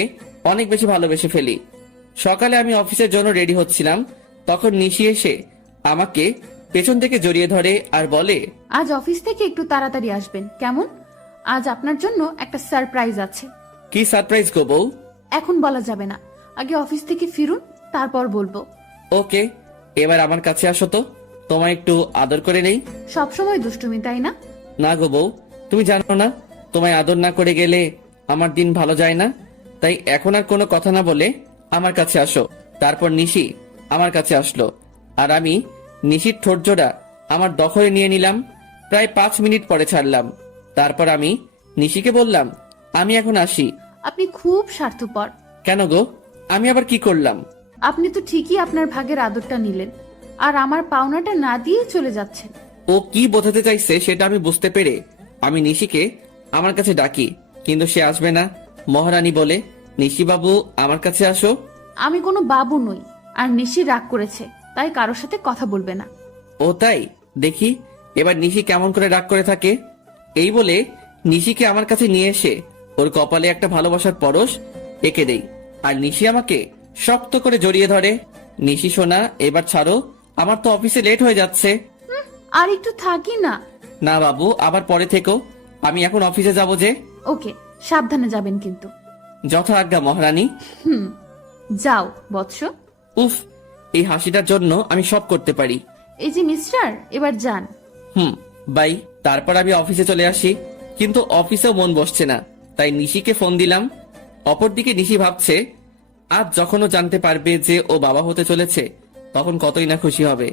অনেক বেশি ভালোবেসে ফেলি। সকালে আমি অফিসের জন্য রেডি হচ্ছিলাম, তখন নিশি এসে আমাকে পেছন থেকে জড়িয়ে ধরে আর বলে, আজ অফিস থেকে একটু তাড়াতাড়ি আসবেন কেমন? আজ আপনার জন্য একটা সারপ্রাইজ আছে। কি সারপ্রাইজ গো বউ? এখন বলা যাবে না, আগে অফিস থেকে ফিরুন, তারপর বলবো। ওকে, এবার আমার কাছে আসো তো, তোমায় একটু আদর করে নেই। সবসময় দুষ্টুমি, তাই না? না গো বউ, তুমি জানো না তোমায় আদর না করে গেলে আমার দিন ভালো যায় না। তাই এখন আর কোনো কথা না বলে আমার কাছে আসো। তারপর নিশি আমার কাছে আসলো আর আমি নিশির ঠোঁট জোড়া আমার দখলে নিয়ে নিলাম। প্রায় 5 মিনিট পরে ছাড়লাম। তারপর আমি নিশিকে বললাম, আমি এখন আসি। আপনি খুব স্বার্থপর। কেন গো, আমি আবার কি করলাম? আপনি তো ঠিকই আপনার ভাগের আদরটা নিলেন, আর আমার পাওনাটা না দিয়ে চলে যাচ্ছেন। ও কি বোঝাতে চাইছে সেটা আমি বুঝতে পেরে আমি নিশিকে আমার কাছে ডাকি, কিন্তু সে আসবে না। মহারানী বলে, নিশি বাবু আমার কাছে আসো। আমি কোনো বাবু নই, আর নিশি রাগ করেছে, তাই কারোর সাথে কথা বলবে না। ও তাই, দেখি এবার নিশি কেমন করে রাগ করে থাকে। এই বলে নিশিকে আমার কাছে নিয়ে এসে ওর কপালে একটা ভালোবাসার পরশ এঁকে দেই আর নিশি আমাকে শক্ত করে জড়িয়ে ধরে। নিশি সোনা, এবার ছাড়ো, আমার তো অফিসে লেট হয়ে যাচ্ছে। আর একটু থাকি না। না বাবু, আবার পরে থেকো, আমি এখন অফিসে যাব যে। ওকে, সাবধানে যাবেন কিন্তু। যথা আজ্ঞা মহারানী। যাও বৎস। উফ, এই হাসিটার জন্য আমি সব করতে পারি। এই যে মিস্টার, এবার যান। বাই। তারপর আমি অফিসে চলে আসি, কিন্তু অফিসেও মন বসছে না। তাই নিশিকে ফোন দিলাম। অপরদিকে নিশি ভাবছে, আজ যখন ও জানতে পারবে যে ও বাবা হতে চলেছে, তখন কতই না খুশি হবে।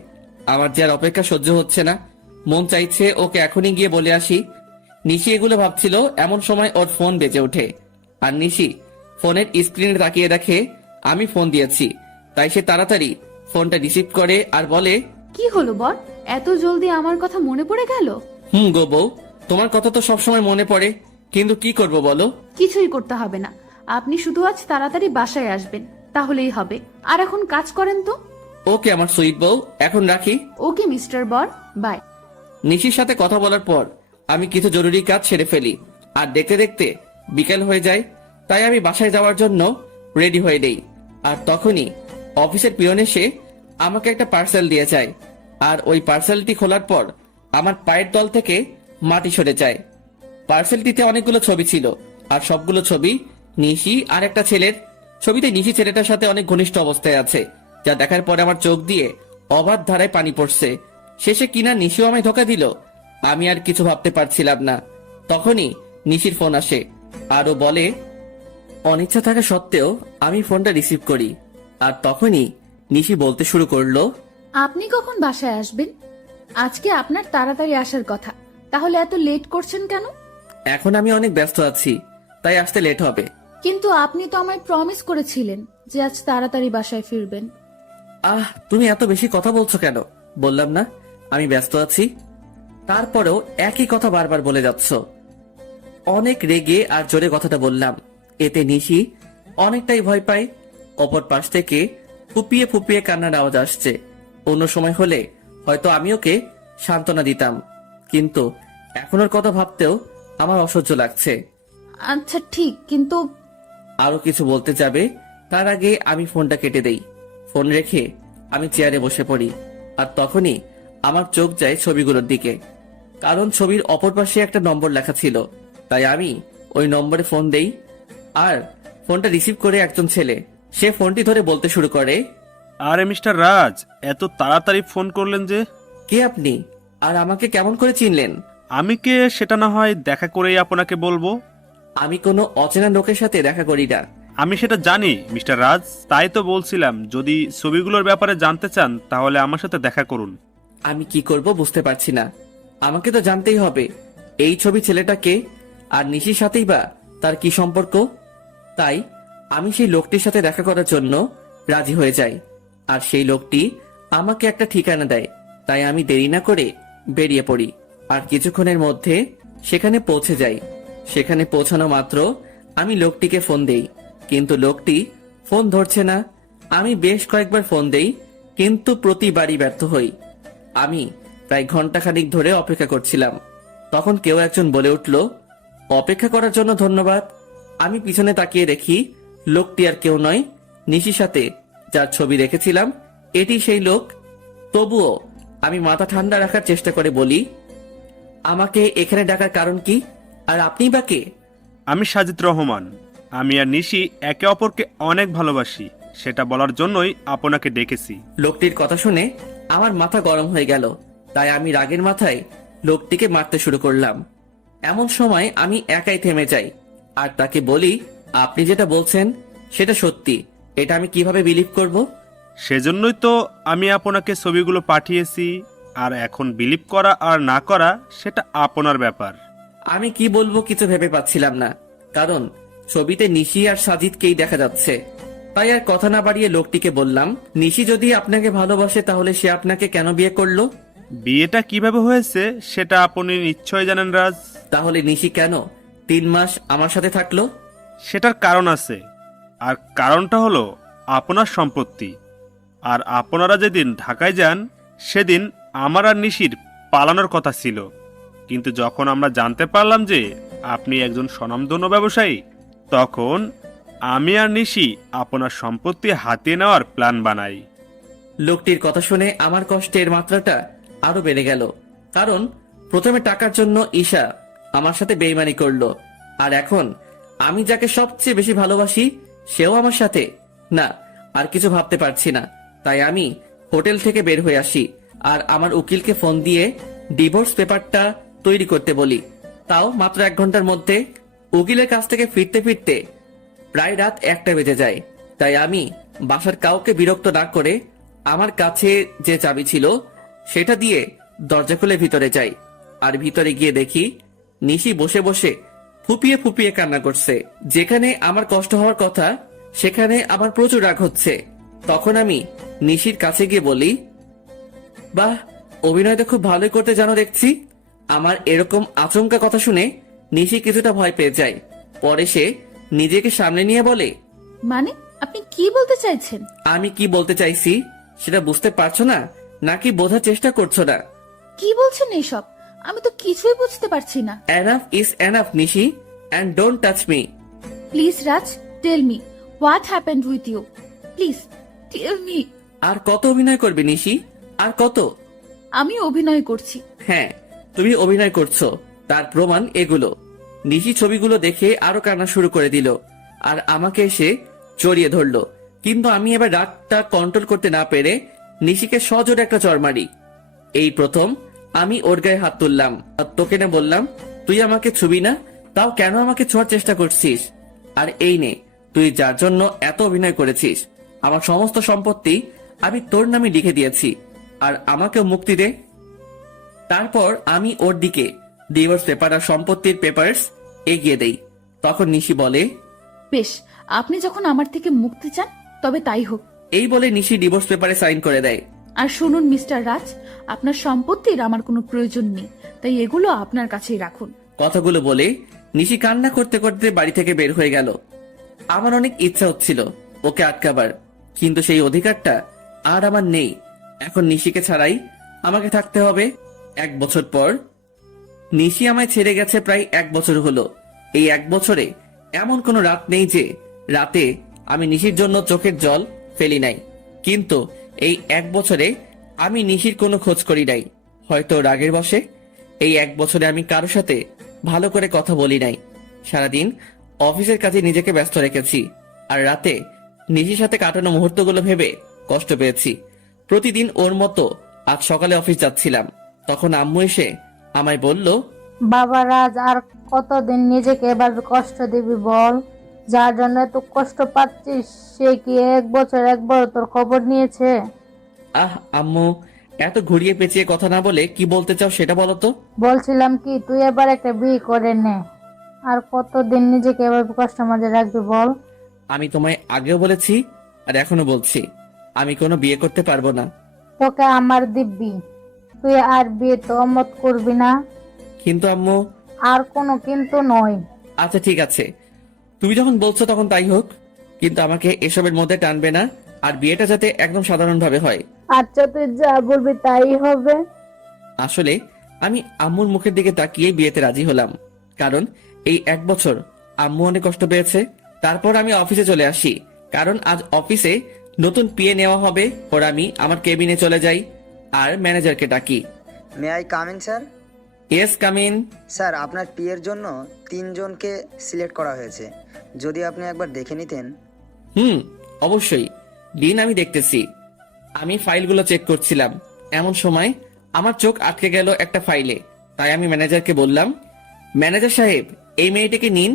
আমার যে আর অপেক্ষা সহ্য হচ্ছে না, মন চাইছে ওকে এখনই গিয়ে বলে আসি। নিশি এগুলো ভাবছিল, এমন সময় ওর ফোন বেজে ওঠে আর নিশি ফোনের স্ক্রিনে তাকিয়ে দেখে আমি ফোন দিয়েছি। তাই সে তাড়াতাড়ি ফোনটা রিসিভ করে আর বলে, কি হলো বর, এত জলদি আমার কথা মনে পড়ে গেল? গো বউ, তোমার কথা তো সবসময় মনে পড়ে, কিন্তু কি করব বলো? কিছুই করতে হবে না, আপনি শুধু আজ তাড়াতাড়ি বাসায় আসবেন, তাহলেই হবে। আর এখন কাজ করেন তো। ওকে আমার সুইট বউ, এখন রাখি। ওকে মিস্টার বর, বাই। নিশির সাথে কথা বলার পর আমি কিছু জরুরি কাজ সেরে ফেলি আর দেখতে দেখতে বিকেল হয়ে যায়। তাই আমি বাসায় যাওয়ার জন্য রেডি হয়ে নেই। আর তখনই অফিসের পিয়ন এসে আমাকে একটা পার্সেল দিয়ে যায় আর ওই পার্সেলটি খোলার পর আমার পায়ের তল থেকে মাটি সরে যায়। পার্সেলটিতে অনেকগুলো ছবি ছিল আর সবগুলো ছবি নিশি আর একটা ছেলের। ছবিতে নিশি ছেলেটার সাথে অনেক ঘনিষ্ঠ অবস্থায় আছে, যা দেখার পরে আমার চোখ দিয়ে অবাধ ধারায় পানি পড়ছে। শেষে কিনা নিশিও আমায় ধোকা দিল। আমি আর কিছু ভাবতে পারছিলাম না। তখনই নিশির ফোন আসে আর ও বলে, অনিচ্ছা থাকা সত্ত্বেও আমি ফোনটা রিসিভ করি। আর তখনই নিশি বলতে শুরু করলো, আপনি কখন বাসায় আসবেন? আজকে আপনার তাড়াতাড়ি আসার কথা, তাহলে এত লেট করছেন কেন? এখন আমি অনেক ব্যস্ত আছি, তাই আসতে লেট হবে। কিন্তু আপনি তো আমায় প্রমিস করেছিলেন যে আজ তাড়াতাড়ি বাসায় ফিরবেন। তুমি এত বেশি কথা বলছো কেন? বললাম না আমি ব্যস্ত আছি, তারপরেও একই কথা বারবার বলে যাচ্ছ। অনেক রেগে আর জোরে কথাটা বললাম। এতে নিশি অনেকটাই ভয় পায়। অপর পাশ থেকে ফুপিয়ে ফুপিয়ে কান্নার আওয়াজ আসছে। অন্য সময় হলে হয়তো আমি ওকে সান্ত্বনা দিতাম, কিন্তু এখন ওর কথা ভাবতেও আমার অসহ্য লাগছে। আচ্ছা ঠিক, কিন্তু আরো কিছু বলতে যাবে তার আগে আমি ফোনটা কেটে দেই। ফোন রেখে আমি চেয়ারে বসে পড়ি, আর তখনই আমার চোখ যায় ছবিগুলোর দিকে। কারণ ছবির অপর পাশে একটা নম্বর লেখা ছিল, তাই আমি ওই নম্বরে ফোন দেই। আর ফোনটা রিসিভ করে একজন ছেলে, সে ফোনটি ধরে বলতে শুরু করে, আরে মিস্টার রাজ, এত তাড়াতাড়ি ফোন করলেন যে? কে আপনি, আর আমাকে কেমন করে চিনলেন? আমি কে সেটা না হয় দেখা করেই আপনাকে বলবো। আমি কোনো অচেনা লোকের সাথে দেখা করি না। আমি সেটা জানি মিস্টার রাজ, তাই তো বলছিলাম যদি ছবিগুলোর ব্যাপারে জানতে চান তাহলে আমার সাথে দেখা করুন। আমি কি করব বুঝতে পারছি না। আমাকে তো জানতেই হবে এই ছবি ছেলেটাকে, আর নিশির সাথেই বা তার কি সম্পর্ক। তাই আমি সেই লোকটির সাথে দেখা করার জন্য রাজি হয়ে যাই, আর সেই লোকটি আমাকে একটা ঠিকানা দেয়। তাই আমি দেরি না করে বেরিয়ে পড়ি, আর কিছুক্ষণের মধ্যে সেখানে পৌঁছে যাই। সেখানে পৌঁছানো মাত্র আমি লোকটিকে ফোন দেই, কিন্তু লোকটি ফোন ধরছে না। আমি বেশ কয়েকবার ফোন দেই, কিন্তু প্রতিবারই ব্যর্থ হই। আমি প্রায় ঘন্টাখানিক ধরে অপেক্ষা করছিলাম। তখন কেউ একজন বলে উঠল, অপেক্ষা করার জন্য ধন্যবাদ। আমি পিছনে তাকিয়ে দেখি লোকটি আর কেউ নয়, নিশির সাথে যার ছবি রেখেছিলাম এটি সেই লোক। তবুও আমি মাথা ঠান্ডা রাখার চেষ্টা করে বলি, আমাকে এখানে ডাকার কারণ কি, আর আপনি বা কে? আমি সাজিদ রহমান। আমি আর নিশি একে অপরকে অনেক ভালোবাসি, সেটা বলার জন্যই আপনাকে ডেকেছি। লোকটির কথা শুনে আমার মাথা গরম হয়ে গেল, তাই আমি রাগের মাথায় লোকটিকে মারতে শুরু করলাম। এমন সময় আমি একাই থেমে যাই, আর তাকে বলি, আপনি যেটা বলছেন সেটা সত্যি, এটা আমি কিভাবে বিলিভ করব? সেজন্যই তো আমি আপনাকে ছবিগুলো পাঠিয়েছি, আর এখন বিলিভ করা আর না করা সেটা আপনার ব্যাপার। আমি কি বলবো কিছু ভেবে পাচ্ছিলাম না, কারণ ছবিতে নিশি আর সাজিদকেই দেখা যাচ্ছে। তাই আর কথা না বাড়িয়ে লোকটিকে বললাম, নিশি যদি আপনাকে ভালোবাসে তাহলে সে আপনাকে কেন বিয়ে করলো? বিয়েটা কিভাবে হয়েছে সেটা আপনি নিশ্চয় জানেন রাজ। তাহলে নিশি কেন 3 মাস আমার সাথে থাকলো? সেটার কারণ আছে, আর কারণটা হলো আপনার সম্পত্তি। আর আপনারা যেদিন ঢাকায় যান সেদিন আমার আর নিশির পালানোর কথা ছিল, কিন্তু যখন আমরা জানতে পারলাম যে আপনি একজন স্বনামধন্য ব্যবসায়ী, তখন আমি আর নিশি আপনার সম্পত্তি হাতিয়ে নেওয়ার প্ল্যান বানাই। লোকটির কথা শুনে আমার কষ্টের মাত্রাটা আরো বেড়ে গেল, কারণ প্রথমে টাকার জন্য ঈশা আমার সাথে বেইমানি করলো, আর এখন আমি যাকে সবচেয়ে বেশি ভালোবাসি সেও আমার সাথে। না, আর কিছু ভাবতে পারছি না। তাই আমি হোটেল থেকে বের হয়ে আসি, আর আমার উকিলকে ফোন দিয়ে ডিভোর্স পেপারটা তৈরি করতে বলি। তাও মাত্র 1 ঘন্টার মধ্যে। উকিলের কাছ থেকে ফিরতে ফিরতে প্রায় রাত 1টা বেজে যায়। তাই আমি বাসার কাউকে বিরক্ত না করে আমার কাছে যে চাবি ছিল সেটা দিয়ে দরজা খুলে ভিতরে যাই, আর ভিতরে গিয়ে দেখি নিশি বসে বসে ফুপিয়ে ফুপিয়ে কান্না করছে। যেখানে আমার কষ্ট হওয়ার কথা সেখানে আমার প্রচুর রাগ হচ্ছে। তখন আমি নিশির কাছে গিয়ে বলি, বাহ, অভিনয় তো খুব ভালোই করতে জানো দেখছি। আমার এরকম আচমকা কথা শুনে নিশি কিছুটা ভয় পেয়ে যায়। পরে সে নিজেকে সামনে নিয়ে বলে, মানে আপনি কি বলতে চাইছেন? আমি কি বলতে চাইছি সেটা বুঝতে পারছো না, নাকি বোঝার চেষ্টা করছো না? কি বলছেন এইসব? আমি তো কিছুই বুঝতে পারছি না। Enough is enough Nishi, and don't touch me. Please Raj, tell me what happened with you. Please tell me. আর কত অভিনয় করবে নিশি, আর কত? আমি অভিনয় করছি। হ্যাঁ, তুমি অভিনয় করছো, তার প্রমাণ এগুলো। নিশি ছবিগুলো দেখে আরো কান্না শুরু করে দিল, আর আমাকে এসে জড়িয়ে ধরলো। কিন্তু আমি এবার রাগটা কন্ট্রোল করতে না পেরে নিশিকে সজোরে একটা চড় মারি। এই প্রথম আমি ওর গায়ে হাত তুললাম, আর তোকে না বললাম তুই আমাকে ছুবি না, তাও কেন আমাকে ছোঁয়ার চেষ্টা করছিস? আর এই নে, তুই যার জন্য এত অভিনয় করেছিস, আমার সমস্ত সম্পত্তি আমি তোর নামে লিখে দিয়েছি, আর আমাকেও মুক্তি দে। তারপর আমি ওর দিকে ডিভোর্স পেপার আর সম্পত্তির পেপারস এগিয়ে দেই। তখন নিশি বলে, বেশ, আপনি যখন আমার থেকে মুক্তি চান তবে তাই হোক। এই বলে নিশি ডিভোর্স পেপারে সাইন করে দেয়। আর শুনুন মিস্টার রাজ, আপনার সম্পত্তির আমার কোনো প্রয়োজন নেই, তাই এগুলো আপনার কাছেই রাখুন। কথাগুলো বলে নিশি কান্না করতে করতে বাড়ি থেকে বের হয়ে গেল। আমার অনেক ইচ্ছা হচ্ছিল ওকে আটকাবার, কিন্তু সেই অধিকারটা আর আমার নেই। এখন নিশিকে ছাড়াই আমাকে থাকতে হবে। 1 বছর পর নিশি আমায় ছেড়ে গেছে, প্রায় 1 বছর হলো। এই 1 বছরে এমন কোনো রাত নেই যে রাতে আমি নিশির জন্য চোখের জল ফেলি নাই। কিন্তু এই 1 বছরে আমি নিশির কোনো খোঁজ করি নাই, হয়তো রাগের বশে। এই 1 বছরে আমি কারোর সাথে ভালো করে কথা বলি নাই। সারাদিন অফিসের কাজে নিজেকে ব্যস্ত রেখেছি, আর রাতে নিশির সাথে কাটানো মুহূর্তগুলো ভেবে কষ্ট পেয়েছি। প্রতিদিন ওর মতো আজ সকালে অফিস যাচ্ছিলাম, তখন আম্মু এসে আমায় বলল, বাবা রাজ, আর কতদিন নিজেকে এভাবে কষ্ট দিবি বল? যার জন্য এত কষ্ট পাচ্ছিস সে কি 1 বছর একবার তোর খবর নিয়েছে? আহ আম্মু, এত ঘুরিয়ে পেঁচিয়ে কথা না বলে কি বলতে চাও সেটা বলো তো। বলছিলাম কি, তুই এবার একটা বিয়ে করে নে। আর কতদিন নিজেকে এভাবে কষ্ট মাঝে রাখবি বল? আমি তোমায় আগেও বলেছি আর এখনো বলছি, আমি কোনো বিয়ে করতে পারবো না। তোকে আমার দিব্যি, তুই আর বিয়ে তো অমত করবি না। কিন্তু আম্মু। আর কোনো কিন্তু নয়। আচ্ছা ঠিক আছে, তুমি যখন বলছো তখন তাই হোক, কিন্তু আমাকে এসবের মধ্যে টানবে না, আর বিয়েটা যাতে একদম সাধারণভাবে হয়। আচ্ছা, তুই যা বলবি তাই হবে। আসলে আমি আম্মুর মুখের দিকে তাকিয়ে বিয়েতে রাজি হলাম, কারণ এই 1 বছর আম্মু অনেক কষ্ট পেয়েছে। তারপর আমি অফিসে চলে আসি, কারণ আজ অফিসে নতুন পিএ নেওয়া হবে। ওর আমি আমার কেবিনে চলে যাই আর ম্যানেজারকে ডাকি। May I come in sir? Yes, come in. Sir, আপনার পিএর জন্য 3 জনকে সিলেক্ট করা হয়েছে, যদি আপনি একবার দেখে নিতেন। অবশ্যই দিন, আমি দেখতেছি। আমি ফাইলগুলো চেক করছিলাম, এমন সময় আমার চোখ আটকে গেল একটা ফাইলে। তাই আমি ম্যানেজারকে বললাম, ম্যানেজার সাহেব, এই মেয়েটিকে নিন,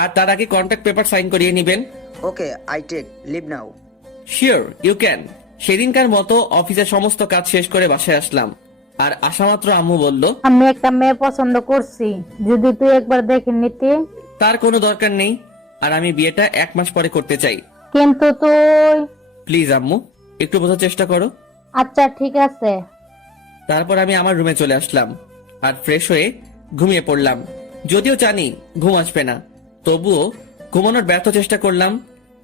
আর তার আগে কন্ট্রাক্ট পেপার সাইন করিয়ে নেবেন। Okay, I take leave now. Sure, you can. সেদিনকার মতো অফিসের সমস্ত কাজ শেষ করে বাসায় আসলাম, আর আসামাত্র আম্মু বলল, আমি একটা মেয়ে পছন্দ করছি, যদি তুই একবার দেখে নিতি। তার কোনো দরকার নেই, আর আমি বিয়েটা 1 মাস পরে করতে চাই। কিন্তু তুই। প্লিজ আম্মু, একটু বোঝার চেষ্টা করো। আচ্ছা ঠিক আছে। তারপর আমি আমার রুমে চলে আসলাম আর ফ্রেশ হয়ে ঘুমিয়ে পড়লাম। যদিও জানি ঘুম আসবে না, তবুও ঘুমানোর ব্যর্থ চেষ্টা করলাম,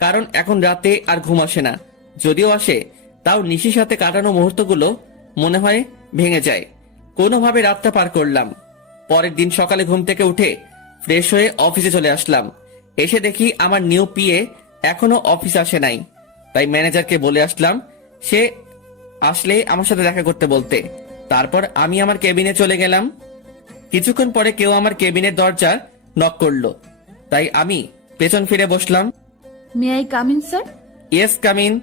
কারণ এখন রাতে আর ঘুম আসে না। যদিও আসে, তাও নিশির সাথে কাটানো মুহূর্তগুলো মনে হয় ভেঙে যায়। কোনোভাবে রাতটা পার করলাম। পরের দিন সকালে ঘুম থেকে উঠে ফ্রেশ হয়ে অফিসে চলে আসলাম। এসে দেখি আমার নিউ পিএ এখনো অফিস আসে নাই। তাই ম্যানেজারকে বলে আসলাম সে আসলে আমার সাথে দেখা করতে বলতে। তারপর আমি আমার কেবিনে চলে গেলাম। কিছুক্ষণ পরে কেউ আমার কেবিনের দরজা নক করলো, তাই আমি পেছন ফিরে বসলাম। May I come in sir? Yes, come in.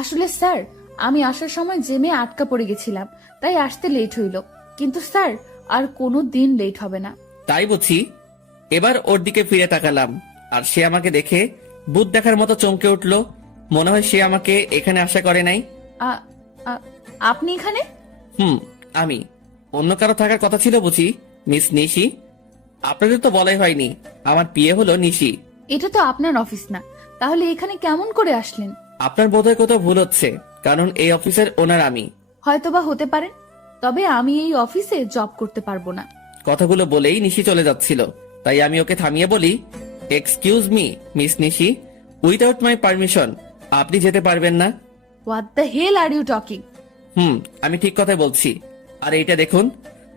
আসলে স্যার, আমি আসার সময় জেমে আটকা পড়ে গেছিলাম, তাই আসতে লেট হইল। কিন্তু স্যার, আর কোনো দিন লেট হবে না। তাই বুঝি। এবার ওর দিকে ফিরে তাকালাম, আর সে আমাকে দেখে ভূত দেখার মতো চমকে উঠলো। মনে হয় সে আমাকে এখানে আশা করে নাই। আ- আ- আপনি এখানে? আমি অন্য কারো থাকার কথা ছিল বুঝি, মিস নিশি। আপনাদের তো বলাই হয়নি আমার বিয়ে হলো নিশি। এটা তো আপনার অফিস না, তাহলে এখানে কেমন করে আসলেন? আপনার বোধহয় কোথাও ভুল হচ্ছে, কারণ এই অফিসের ওনার আমি। হয়তোবা হতে পারেন, তবে আমি এই অফিসে জব করতে পারবো না। কথাগুলো বলেই নিশি চলে যাচ্ছিল, তাই আমি ওকে থামিয়ে বলি, excuse me miss Nishi, without my permission আপনি যেতে পারবেন না। What the hell are you talking? আমি ঠিক কথাই বলছি। আর এইটা দেখুন,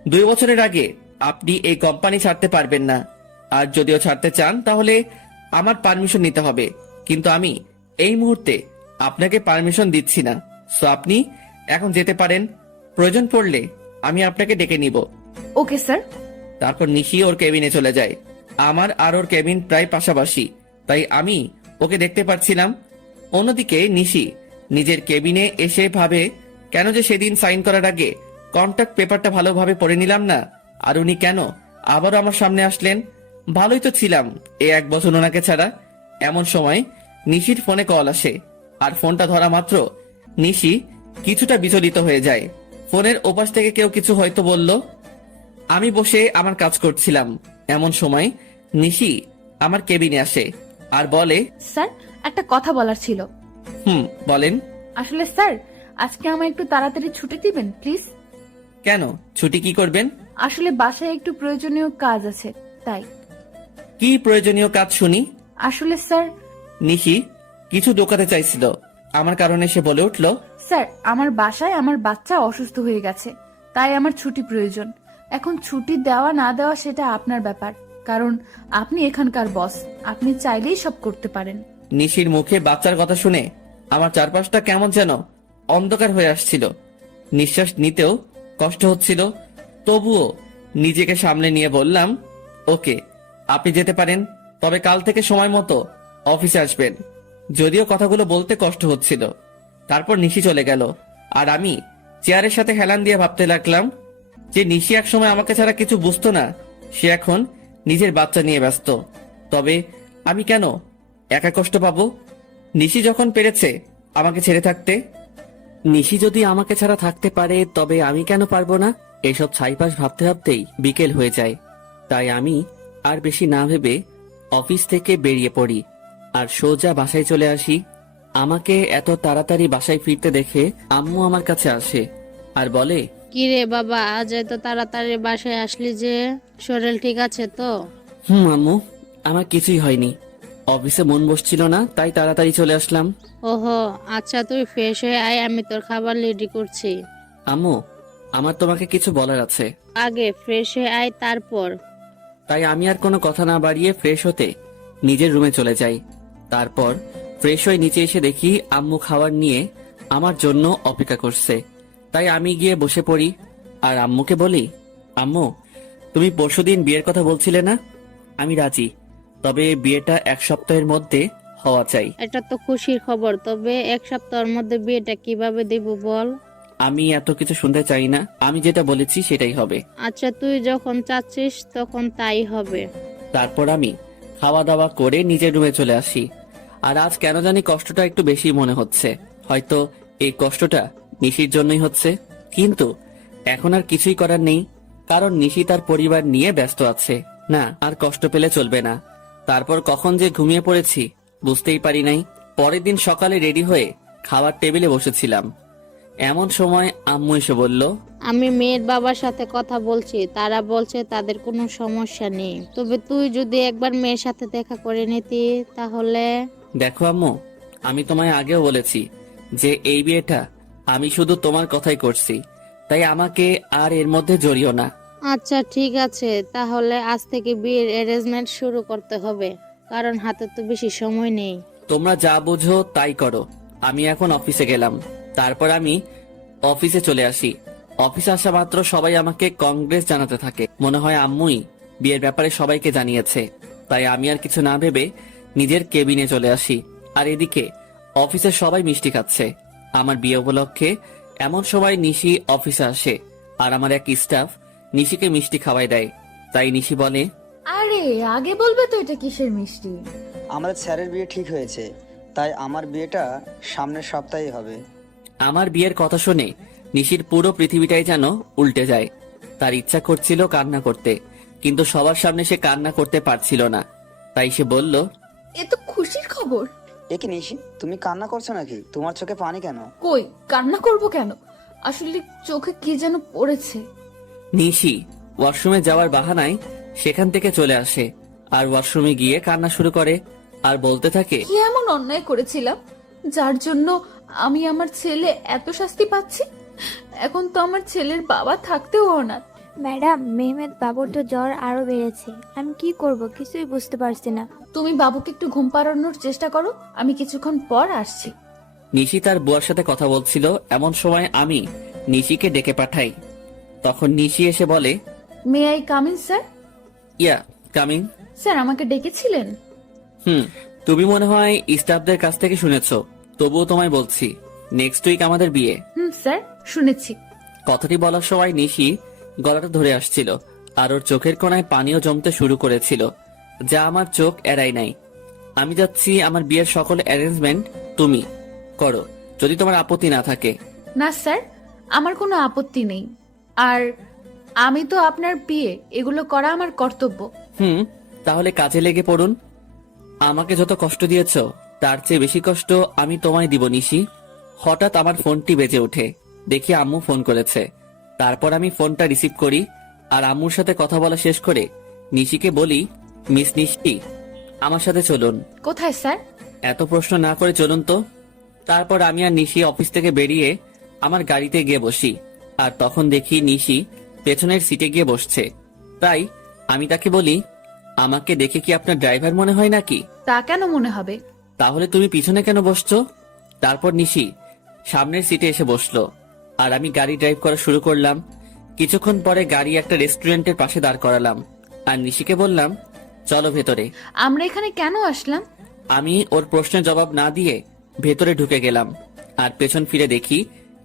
2 বছরের আগে আপনি এই কোম্পানি ছাড়তে পারবেন না, আর যদিও ছাড়তে চান তাহলে আমার পারমিশন নিতে হবে। কিন্তু আমি এই মুহূর্তে আপনাকে পারমিশন দিচ্ছি না, সো আপনি এখন যেতে পারেন। প্রয়োজন পড়লে আমি আপনাকে ডেকে নিব। Okay sir. তারপর নিশি ওর কেবিনে চলে যায়। আমার আর ওর কেবিন প্রায় পাশাপাশি, তাই আমি ওকে দেখতে পাচ্ছিলাম। অন্যদিকে নিশি নিজের কেবিনে এসে ভাবে, কেন যে সেদিন সাইন করার আগে কন্ট্রাক্ট পেপারটা ভালোভাবে পড়ে নিলাম না, আর উনি কেন আবারও আমার সামনে আসলেন। ভালোই তো ছিলাম এই 1 বছর ওনাকে ছাড়া। এমন সময় নিশির ফোনে কল আসে, আর ফোনটা ধরা মাত্র নিশি কিছুটা বিচলিত হয়ে যায়। ফোনের ওপাশ থেকে কেউ কিছু হয়তো বলল। আমি বসে আমার কাজ করছিলাম, এমন সময় নিশি আমার কেবিনে আসে আর বলে, স্যার, একটা কথা বলার ছিল। বলেন। আসলে স্যার, আজকে আমায় একটু তাড়াতাড়ি ছুটি দিবেন প্লিজ। কেন, ছুটি কি করবেন? আসলে বাসায় একটু প্রয়োজনীয় কাজ আছে, তাই। কি প্রয়োজনীয় কাজ শুনি? আসলে স্যার, নিশি কিছু দোকাতে চাইছিল, আমার কারণে সে বলে উঠল, স্যার আমার বাসায় আমার বাচ্চা অসুস্থ হয়ে গেছে, তাই আমার ছুটি প্রয়োজন। এখন ছুটি দেওয়া না দেওয়া সেটা আপনার ব্যাপার, কারণ আপনি এখানকার বস, আপনি চাইলেই সব করতে পারেন। নিশির মুখে বাচ্চার কথা শুনে আমার চারপাশটা কেমন যেন অন্ধকার হয়ে আসছিল। নিঃশ্বাস নিতেও কষ্ট হচ্ছিল, তবুও নিজেকে সামলে নিয়ে বললাম, ওকে আপনি যেতে পারেন, তবে কাল থেকে সময় মতো অফিসে আসবেন। যদিও কথাগুলো বলতে কষ্ট হচ্ছিল। তারপর নিশি চলে গেল, আর আমি চেয়ারের সাথে হেলান দিয়ে ভাবতে লাগলাম যে নিশি একসময় আমাকে ছাড়া কিছু বুঝতো না, সে এখন নিজের বাচ্চা নিয়ে ব্যস্ত। তবে আমি কেন একা কষ্ট পাবো? নিশি যখন পেরেছে আমাকে ছেড়ে থাকতে, নিশি যদি আমাকে ছাড়া থাকতে পারে, তবে আমি কেন পারবো না? এসব ছাইপাশ ভাবতে ভাবতেই বিকেল হয়ে যায়। তাই আমি আর বেশি না ভেবে অফিস থেকে বেরিয়ে পড়ি আর সোজা বাসায় চলে আসি। আমাকে এত তাড়াতাড়ি বাসায় ফিরতে দেখে আম্মু আমার কাছে আসে আর বলে, কিরে বাবা, আজ এত তাড়াতাড়ি বাসায় আসলি যে? শরীর ঠিক আছে তো? আম্মু আমার কিছুই হয়নি, অফিসে মন বসছিল না, তাই তাড়াতাড়ি চলে আসলাম। ওহো আচ্ছা, তুই ফ্রেশ হয়ে আয়, আমি তোর খাবার রেডি করছি। আম্মু আমার তোমাকে কিছু বলার আছে। আগে ফ্রেশ হয়ে আয়, তারপর। তাই আমি আর কোনো কথা না বাড়িয়ে ফ্রেশ হতে নিজের রুমে চলে যাই। তারপর ফ্রেশ হয়ে নিচে এসে দেখি আম্মু খাবার নিয়ে আমার জন্য অপেক্ষা করছে। তাই আমি গিয়ে বসে পড়ি আর আম্মুকে বলি, আম্মু তুমি পরশুদিন বিয়ের কথা বলছিলে না? আমি রাজি, তবে বিয়েটা 1 সপ্তাহের মধ্যে হওয়া চাই। এটা তো খুশির খবর, তবে 1 সপ্তাহের মধ্যে বিয়েটা কিভাবে দেব বল? আমি এত কিছু শুনতে চাই না, আমি যেটা বলেছি সেটাই হবে। আচ্ছা, তুই যখন চাচ্ছিস তখন তাই হবে। তারপর আমি খাওয়া দাওয়া করে নিজের রুমে চলে আসি। আর আজ কেন জানি কষ্টটা একটু বেশি মনে হচ্ছে। হয়তো এই কষ্টটা নিশির জন্যই হচ্ছে, কিন্তু এখন আর কিছুই করার নেই, কারণ নিশি তার পরিবার নিয়ে ব্যস্ত আছে। না, আর কষ্ট পেলে চলবে না। তারপর কখন যে ঘুমিয়ে পড়েছি বুঝতেই পারি নাই। পরের দিন সকালে রেডি হয়ে খাওয়ার টেবিলে বসেছিলাম, এমন সময় আম্মু এসে বলল, আমি মেয়ের বাবার সাথে কথা বলছি, তারা বলছে তাদের কোনো সমস্যা নেই, তবে তুই যদি একবার মেয়ের সাথে দেখা করে নিতি তাহলে। দেখো আম্মু, আমি তোমায় আগেও বলেছি যে এই বিয়েটা আমি শুধু তোমার কথাই করছি, তাই আমাকে আর এর মধ্যে জড়িও না। আচ্ছা ঠিক আছে, তাহলে আজ থেকে বিয়ের অ্যারেঞ্জমেন্ট শুরু করতে হবে, কারণ হাতে তো বেশি সময় নেই। তোমরা যা বুঝো তাই করো। আমি এখন অফিসে গেলাম। তারপর আমি অফিসে চলে আসি। অফিসে আসা মাত্র সবাই আমাকে কংগ্রেস জানাতে থাকে। মনে হয় আম্মুই বিয়ের ব্যাপারে সবাইকে জানিয়েছে। তাই আমি আর কিছু না ভেবে নিজের কেবিনে চলে আসি। আর এদিকে অফিসে সবাই মিষ্টি খাচ্ছে আমার বিয়ে উপলক্ষে। এমন সময় নিশি অফিসে আসে আর আমার এক স্টাফ নিশিকে মিষ্টি খাওয়াই দেয়। তাই নিশি বলে, আরে আগে বলবে তো এটা কিসের মিষ্টি? আমাদের স্যারের বিয়ে ঠিক হয়েছে, তাই আমার বিয়েটা সামনের সপ্তাহে হবে। আমার বিয়ের কথা শুনে নিশির পুরো পৃথিবীটাই যেন উল্টে যায়। তার ইচ্ছা করছিল কান্না করতে, কিন্তু সবার সামনে সে কান্না করতে পারছিল না। তাই সে বলল, এ তো খুশির খবর। এ কি নিশি, তুমি কান্না করছো নাকি? তোমার চোখে পানি কেন? কই, কান্না করব কেন? আসলে চোখে কি যেন পড়েছে। নিশি ওয়াশরুমে যাওয়ার বাহানায় সেখান থেকে চলে আসে আর ওয়াশরুমে গিয়ে কান্না শুরু করে আর বলতে থাকে, কি এমন অন্যায় করেছিলাম যার জন্য আমি আমার ছেলে এত শাস্তি পাচ্ছি? এখন তো আমার ছেলের বাবা থাকতেও অনাথ। ম্যাডাম, মেহমেদ বাবুর তো জ্বর আরো বেড়েছে। আমি কি করব কিছুই বুঝতে পারছি না। তুমি বাবুকে একটু ঘুম পাড়ানোর চেষ্টা করো, আমি কিছুক্ষণ পর আসছি। নিশি তার বুয়ার সাথে কথা বলছিল। এমন সময় আমি নিশিকে ডেকে পাঠাই। তখন নিশি এসে বলে, may I come in sir? Yeah coming. Sir আমাকে ডেকেছিলেন? তুমি মনে হয় স্টাফদের কাছ থেকে শুনেছো, তবুও তোমায় বলছি, নেক্সট উইক আমাদের বিয়ে। স্যার শুনেছি। কথাটি বলার সময় নিশি গলাটা ধরে আসছিল আর ওর চোখের কোণায় পানিও জমতে শুরু করেছিল, যা আমার চোখ এড়াই নাই। আমি যাচ্ছি, আমার বিয়ের সকল অ্যারেঞ্জমেন্ট তুমি করো, যদি তোমার আপত্তি না থাকে। না স্যার, আমার কোনো আপত্তি নেই। আর আমি তো আপনার বিয়ে, এগুলো করা আমার কর্তব্য। তাহলে কাজে লেগে পড়ুন। আমাকে যত কষ্ট দিয়েছ তার চেয়ে বেশি কষ্ট আমি তোমায় দিব নিশি। হঠাৎ আমার ফোনটি বেজে ওঠে, দেখি আম্মু ফোন করেছে। তারপর আমি ফোনটা রিসিভ করি আর আম্মুর সাথে কথা বলা শেষ করে নিশিকে বলি, মিস নিশি, আমার সাথে চলুন। কোথায় স্যার? এত প্রশ্ন না করে চলুন তো। তারপর আমি আর নিশি অফিস থেকে বেরিয়ে আমার গাড়িতে গিয়ে বসি। আর তখন দেখি নিশি পেছনের সিটে গিয়ে বসছে। তাই আমি তাকে বলি, আমাকে দেখে কি আপনার ড্রাইভার মনে হয় নাকি? তা কেন মনে হবে? তাহলে তুমি পিছনে কেন বসছো? তারপর নিশি সামনের সিটে এসে বসলো আর আমি গাড়ি ড্রাইভ করা শুরু করলাম। কিছুক্ষণ পরে গাড়ি একটা রেস্টুরেন্টের পাশে দাঁড় করালাম আর নিশিকে বললাম, চলো ভেতরে। আমরা এখানে কেন আসলাম? আমি ওর প্রশ্নের জবাব না দিয়ে ভেতরে ঢুকে গেলাম আর পেছন ফিরে দেখি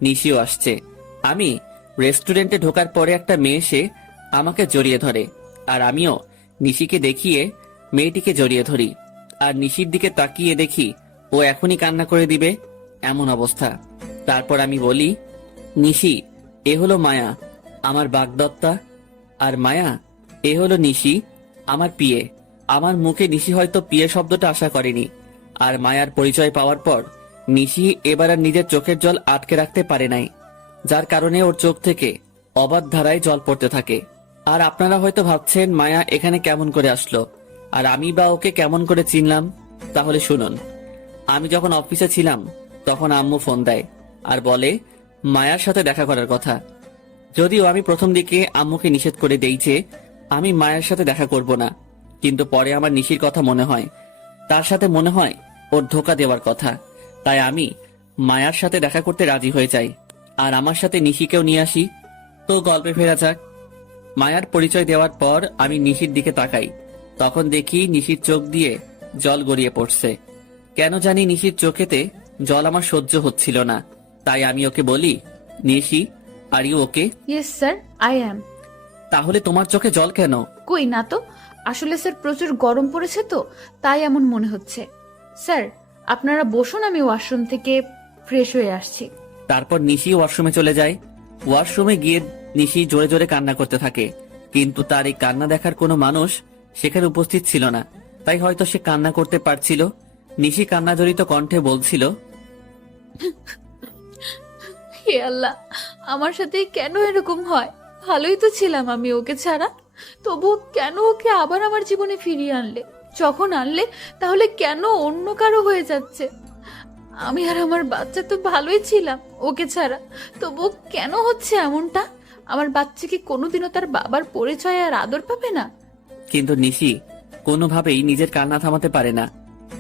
নিশিও আসছে। আমি রেস্টুরেন্টে ঢোকার পরে একটা মেয়ে এসে আমাকে জড়িয়ে ধরে আর আমিও নিশিকে দেখিয়ে মেয়েটিকে জড়িয়ে ধরি। আর নিশির দিকে তাকিয়ে দেখি ও এখনই কান্না করে দিবে এমন অবস্থা। তারপর আমি বলি, নিশি, এ হলো মায়া, আমার বাগদত্তা। আর মায়া, এ হলো নিশি, আমার পিয়ে। আমার মুখে নিশি হয়তো পিয়ে শব্দটা আশা করেনি। আর মায়ার পরিচয় পাওয়ার পর নিশি এবার আর নিজের চোখের জল আটকে রাখতে পারে নাই, যার কারণে ওর চোখ থেকে অবাধ ধারায় জল পড়তে থাকে। আর আপনারা হয়তো ভাবছেন মায়া এখানে কেমন করে আসলো আর আমি বা ওকে কেমন করে চিনলাম। তাহলে শুনুন, আমি যখন অফিসে ছিলাম তখন আম্মু ফোন দেয় আর বলে মায়ার সাথে দেখা করার কথা। যদিও আমি প্রথম দিকে আম্মুকে নিষেধ করে দেই যে আমি মায়ের সাথে দেখা করব না, কিন্তু পরে আমার নিশির কথা মনে হয়, তার সাথে মনে হয় ওর ধোকা দেওয়ার কথা। তাই আমি মায়ার সাথে দেখা করতে রাজি হয়ে যাই আর আমার সাথে নিশিকেও নিয়ে আসি। তো গল্পে ফেরা যাক। মায়ার পরিচয় দেওয়ার পর আমি নিশির দিকে তাকাই, তখন দেখি নিশির চোখ দিয়ে জল গড়িয়ে পড়ছে। কেন জানি নিশির চোখেতে জল আমার সহ্য হচ্ছিল না। তাই আমি ওকে বলি, Nishi, are you okay? Yes sir, I am. তাহলে তোমার চোখে জল কেন? কই না তো, আসলে স্যার প্রচুর গরম পড়েছে তো, তাই এমন মনে হচ্ছে। স্যার আপনারা বসুন, আমি ওয়াশরুম থেকে ফ্রেশ হয়ে আসছি। তারপর নিশি ওয়াশরুমে চলে যায়। ওয়াশরুমে গিয়ে নিশি জোরে জোরে কান্না করতে থাকে, কিন্তু তার এই কান্না দেখার কোনো মানুষ সেখানে উপস্থিত ছিল না। তাই হয়তো সে কান্না করতে পারছিল। নিশি কান্নাজড়িত কণ্ঠে বলছিল, হে আল্লাহ, আমার সাথে কেন এরকম হয়? ভালোই তো ছিলাম আমি ওকে ছাড়া, তবু কেন ওকে আবার আমার জীবনে ফিরিয়ে আনলে? যখন আনলে তাহলে কেন অন্য কারো হয়ে যাচ্ছে? আমি আর আমার বাচ্চা তো ভালোই ছিলাম ওকে ছাড়া, তবু কেন হচ্ছে এমনটা? আমার বাচ্চা কি কোনোদিনও তার বাবার পরিচয় আর আদর পাবে না? কিন্তু নিশি কোনোভাবেই নিজের কান্না থামাতে পারে না।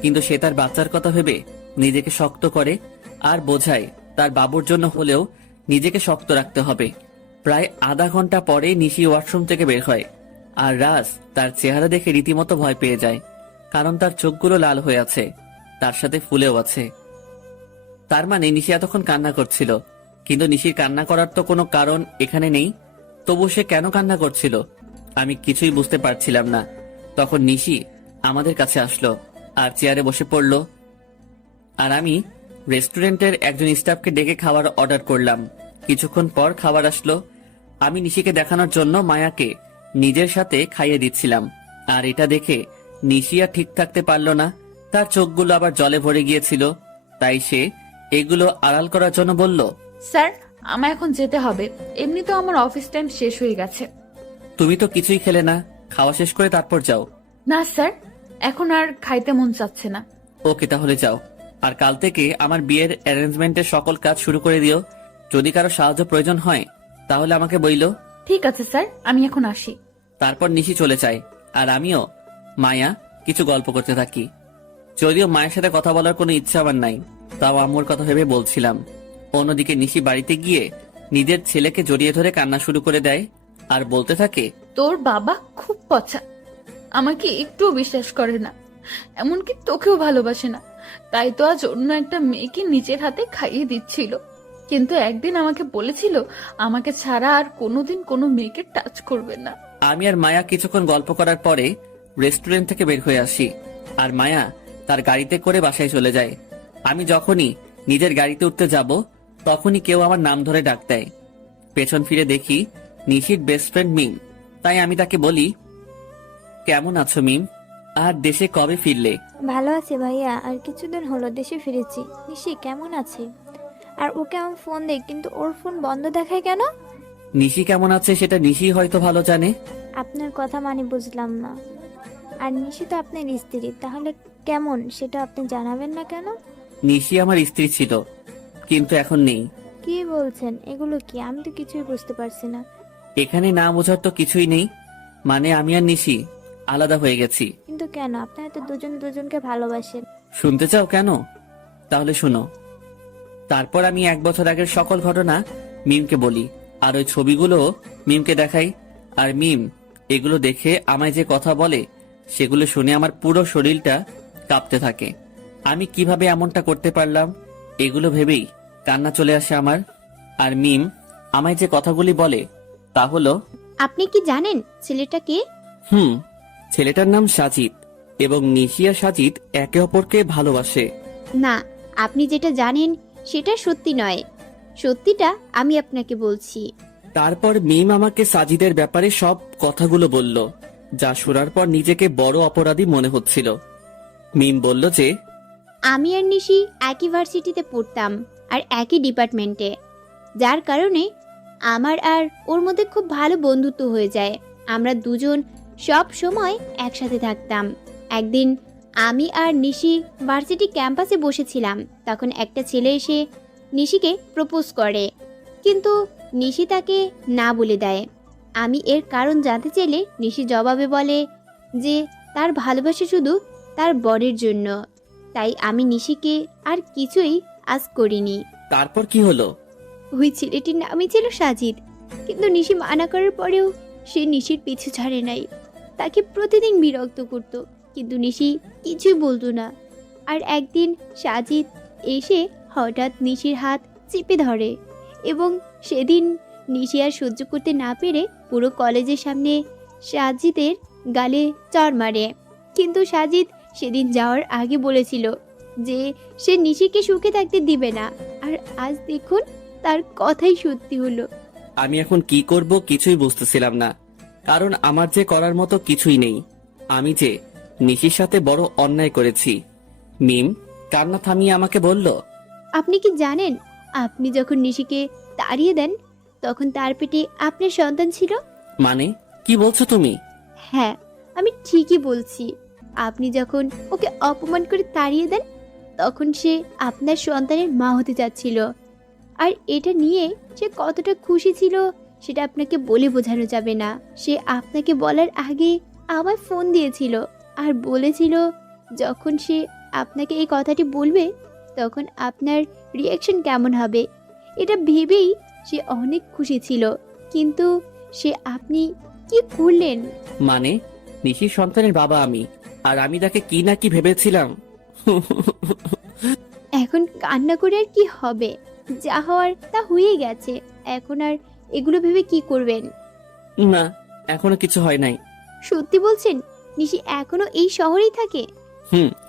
কিন্তু সে তার বাচ্চার কথা ভেবে নিজেকে শক্ত করে আর বোঝায় তার বাবুর জন্য হলেও নিজেকে শক্ত রাখতে হবে। প্রায় আধা ঘন্টা পরে নিশি ওয়াশরুম থেকে বের হয় আর রাজ তার চেহারা দেখে রীতিমতো ভয় পেয়ে যায়, কারণ তার চোখগুলো লাল হয়ে আছে, তার সাথে ফুলেও আছে। তার মানে নিশি এতক্ষণ কান্না করছিল, কিন্তু নিশির কান্না করার তো কোনো কারণ এখানে নেই। তবু সে কেন কান্না করছিল আমি কিছুই বুঝতে পারছিলাম না। তখন নিশি আমাদের কাছে আসলো আর চেয়ারে বসে পড়ল। আর আমি রেস্টুরেন্টের একজন স্টাফকে ডেকে খাবার অর্ডার করলাম। কিছুক্ষণ পর খাবার আসলো। আমি নিশিকে দেখানোর জন্য মায়াকে নিজের সাথে খাইয়ে দিচ্ছিলাম। আর এটা দেখে নিশি আর ঠিক থাকতে পারল না, তার চোখগুলো আবার জলে ভরে গিয়েছিল। তাই সে এগুলো আড়াল করার জন্য বলল, স্যার আমার এখন যেতে হবে, এমনি তো আমার অফিস টাইম শেষ হয়ে গেছে। তুমি তো কিছুই খেলে না, খাওয়া শেষ করে তারপর যাও। না স্যার, এখন আর খাইতে মন চাচ্ছে না। ওকে, তাহলে যাও। আর কাল থেকে আমার বিয়ের অ্যারেঞ্জমেন্টের সকল কাজ শুরু করে দিও। যদি কারো সাহায্য প্রয়োজন হয় তাহলে আমাকে বইলো। ঠিক আছে স্যার, আমি এখন আসি। তারপর নিশি চলে যায় আর আমিও মায়া কিছু গল্প করতে থাকি। যদিও মায়ের সাথে কথা বলার কোনো ইচ্ছা আমার নাই, তাও আম্মুর কথা ভেবে বলছিলাম। অন্যদিকে নিশি বাড়িতে গিয়ে নিজের ছেলেকে জড়িয়ে ধরে কান্না শুরু করে দেয় আর বলতে থাকে, তোর বাবা খুব পচা, আমাকে একটুও বিশ্বাস করে না, এমনকি তোকেও ভালোবাসে না। তাই তো আজ অন্য একটা মেয়েকে নিজের হাতে খাইয়ে দিচ্ছিল, কিন্তু একদিন আমাকে বলেছিল আমাকে ছাড়া আর কোনোদিন কোনো মেয়েকে টাচ করবে না। আমি আর মায়া কিছুক্ষণ গল্প করার পরে রেস্টুরেন্ট থেকে বের হয়ে আসি আর মায়া তার গাড়িতে করে বাসায় চলে যায়। আমি যখনই নিজের গাড়িতে উঠতে যাব তখনই কেউ আমার নাম ধরে ডাক দেয়। পেছন ফিরে দেখি নিশির বেস্ট ফ্রেন্ড মিম। তাই আমি তাকে বলি, কেমন আছো মিম, আর দেশে কবে ফিরলে? ভালো আছি ভাইয়া, আর কিছুদিন হলো দেশে ফিরেছি। নিশি কেমন আছে? আর ওকে আমি ফোন দেই, কিন্তু ওর ফোন বন্ধ দেখায় কেন? নিশি কেমন আছে সেটা নিশি হয়তো ভালো জানে। আপনার কথা মানে বুঝলাম না। আর নিশি তো আপনার স্ত্রী, তাহলে কেমন সেটা আপনি জানাবেন না কেন? নিশি আমার স্ত্রী ছিল, কিন্তু এখন নেই। কি বলছেন এগুলো? কি আমি তো কিছুই বুঝতে পারছি না। এখানে না বোঝার তো কিছুই নেই, মানে আমি আর নিশি আলাদা হয়ে গেছি। কিন্তু কেন? আপনারা তো দুজন দুজনকে ভালোবাসেন। শুনতে চাও কেন? তাহলে শুনো। তারপর আমি 1 বছর আগের সকল ঘটনা মিমকে বলি, আর ওই ছবিগুলো মিমকে দেখাই। আর মিম এগুলো দেখে আমায় যে কথা বলে, সেগুলো শুনে আমার পুরো শরীরটা কাঁপতে থাকে। আমি কিভাবে এমনটা করতে পারলাম, এগুলো ভেবেই কান্না চলে আসে আমার। আর মিম আমায় যে কথাগুলি বলে তা হলো, আপনি কি জানেন ছেলেটা কে? ছেলেটার নাম সাজিদ, এবং নিশি আর সাজিদ একে অপরকে ভালোবাসে। না, আপনি যেটা জানেন সেটা সত্যি নয়। সত্যিটা আমি আপনাকে বলছি। তারপর মিম আমাকে সাজিদের ব্যাপারে সব কথাগুলো বলল, যা শোনার পর নিজেকে বড় অপরাধী মনে হচ্ছিল। মিম বলল যে আমি আর নিশি একই ভার্সিটিতে পড়তাম আর একই ডিপার্টমেন্টে, যার কারণে আমার আর ওর মধ্যে খুব ভালো বন্ধুত্ব হয়ে যায়। আমরা দুজন সব সময় একসাথে থাকতাম। একদিন আমি আর নিশি ভার্সিটি ক্যাম্পাসে বসেছিলাম, তখন একটা ছেলে এসে নিশিকে প্রপোজ করে, কিন্তু নিশি তাকে না বলে দেয়। আমি এর কারণ জানতে চাইলে নিশি জবাবে বলে যে তার ভালোবাসা শুধু তার বরের জন্য। তাই আমি নিশিকে আর কিছুই আজ করিনি। তারপর কি হলো? ওই ছেলেটির নামই ছিল সাজিদ, কিন্তু নিশি মানা করার পরেও সে নিশির পিছু ছাড়ে নাই। তাকে প্রতিদিন বিরক্ত করত, কিন্তু নিশি কিছুই বলতো না। আর একদিন সাজিদ এসে হঠাৎ নিশির হাত চেপে ধরে, এবং সেদিন নিশি আর সহ্য করতে না পেরে পুরো কলেজের সামনে সাজিদের গালে চড় মারে। কিন্তু সাজিদ সেদিন যাওয়ার আগে বলেছিল যে সে নিশিকে সুখে থাকতে দিবে না, আর আজ দেখুন তার কথাই সত্যি হলো। আমি এখন কি করব কিছুই বুঝতেছিলাম না, কারণ আমার যে করার মতো কিছুই নেই। আমি যে নিশির সাথে বড় অন্যায় করেছি। মিম কান্না থামিয়ে আমাকে বলল, আপনি কি জানেন, আপনি যখন নিশিকে তাড়িয়ে দেন তখন তার পেটে আপনার সন্তান ছিল? মানে কি বলছো তুমি? হ্যাঁ, আমি ঠিকই বলছি। আপনি যখন ওকে অপমান করে তাড়িয়ে দেন তখন সে আপনার সন্তানের মা হতে যাচ্ছিল। আর এটা নিয়ে সে কতটা খুশি ছিল সেটা আপনাকে বলে বোঝানো যাবে না। সে আপনাকে বলার আগে আমায় ফোন দিয়েছিল আর বলেছিল যখন সে আপনাকে এই কথাটি বলবে তখন আপনার রিয়াকশন কেমন হবে, এটা ভেবেই সে অনেক খুশি ছিল। কিন্তু সে আপনি কি করলেন? মানে নিশির সন্তানের বাবা আমি, আর আমি তাকে কি না কি ভেবেছিলাম। এখন কান্না করে আর কি হবে? যা হওয়ার তা হয়ে গেছে। এখন আর এগুলো ভেবে কি করবেন? না, এখনো কিছু হয় নাই। সত্যি বলছেন? নিশি এখনো এই শহরেই থাকে?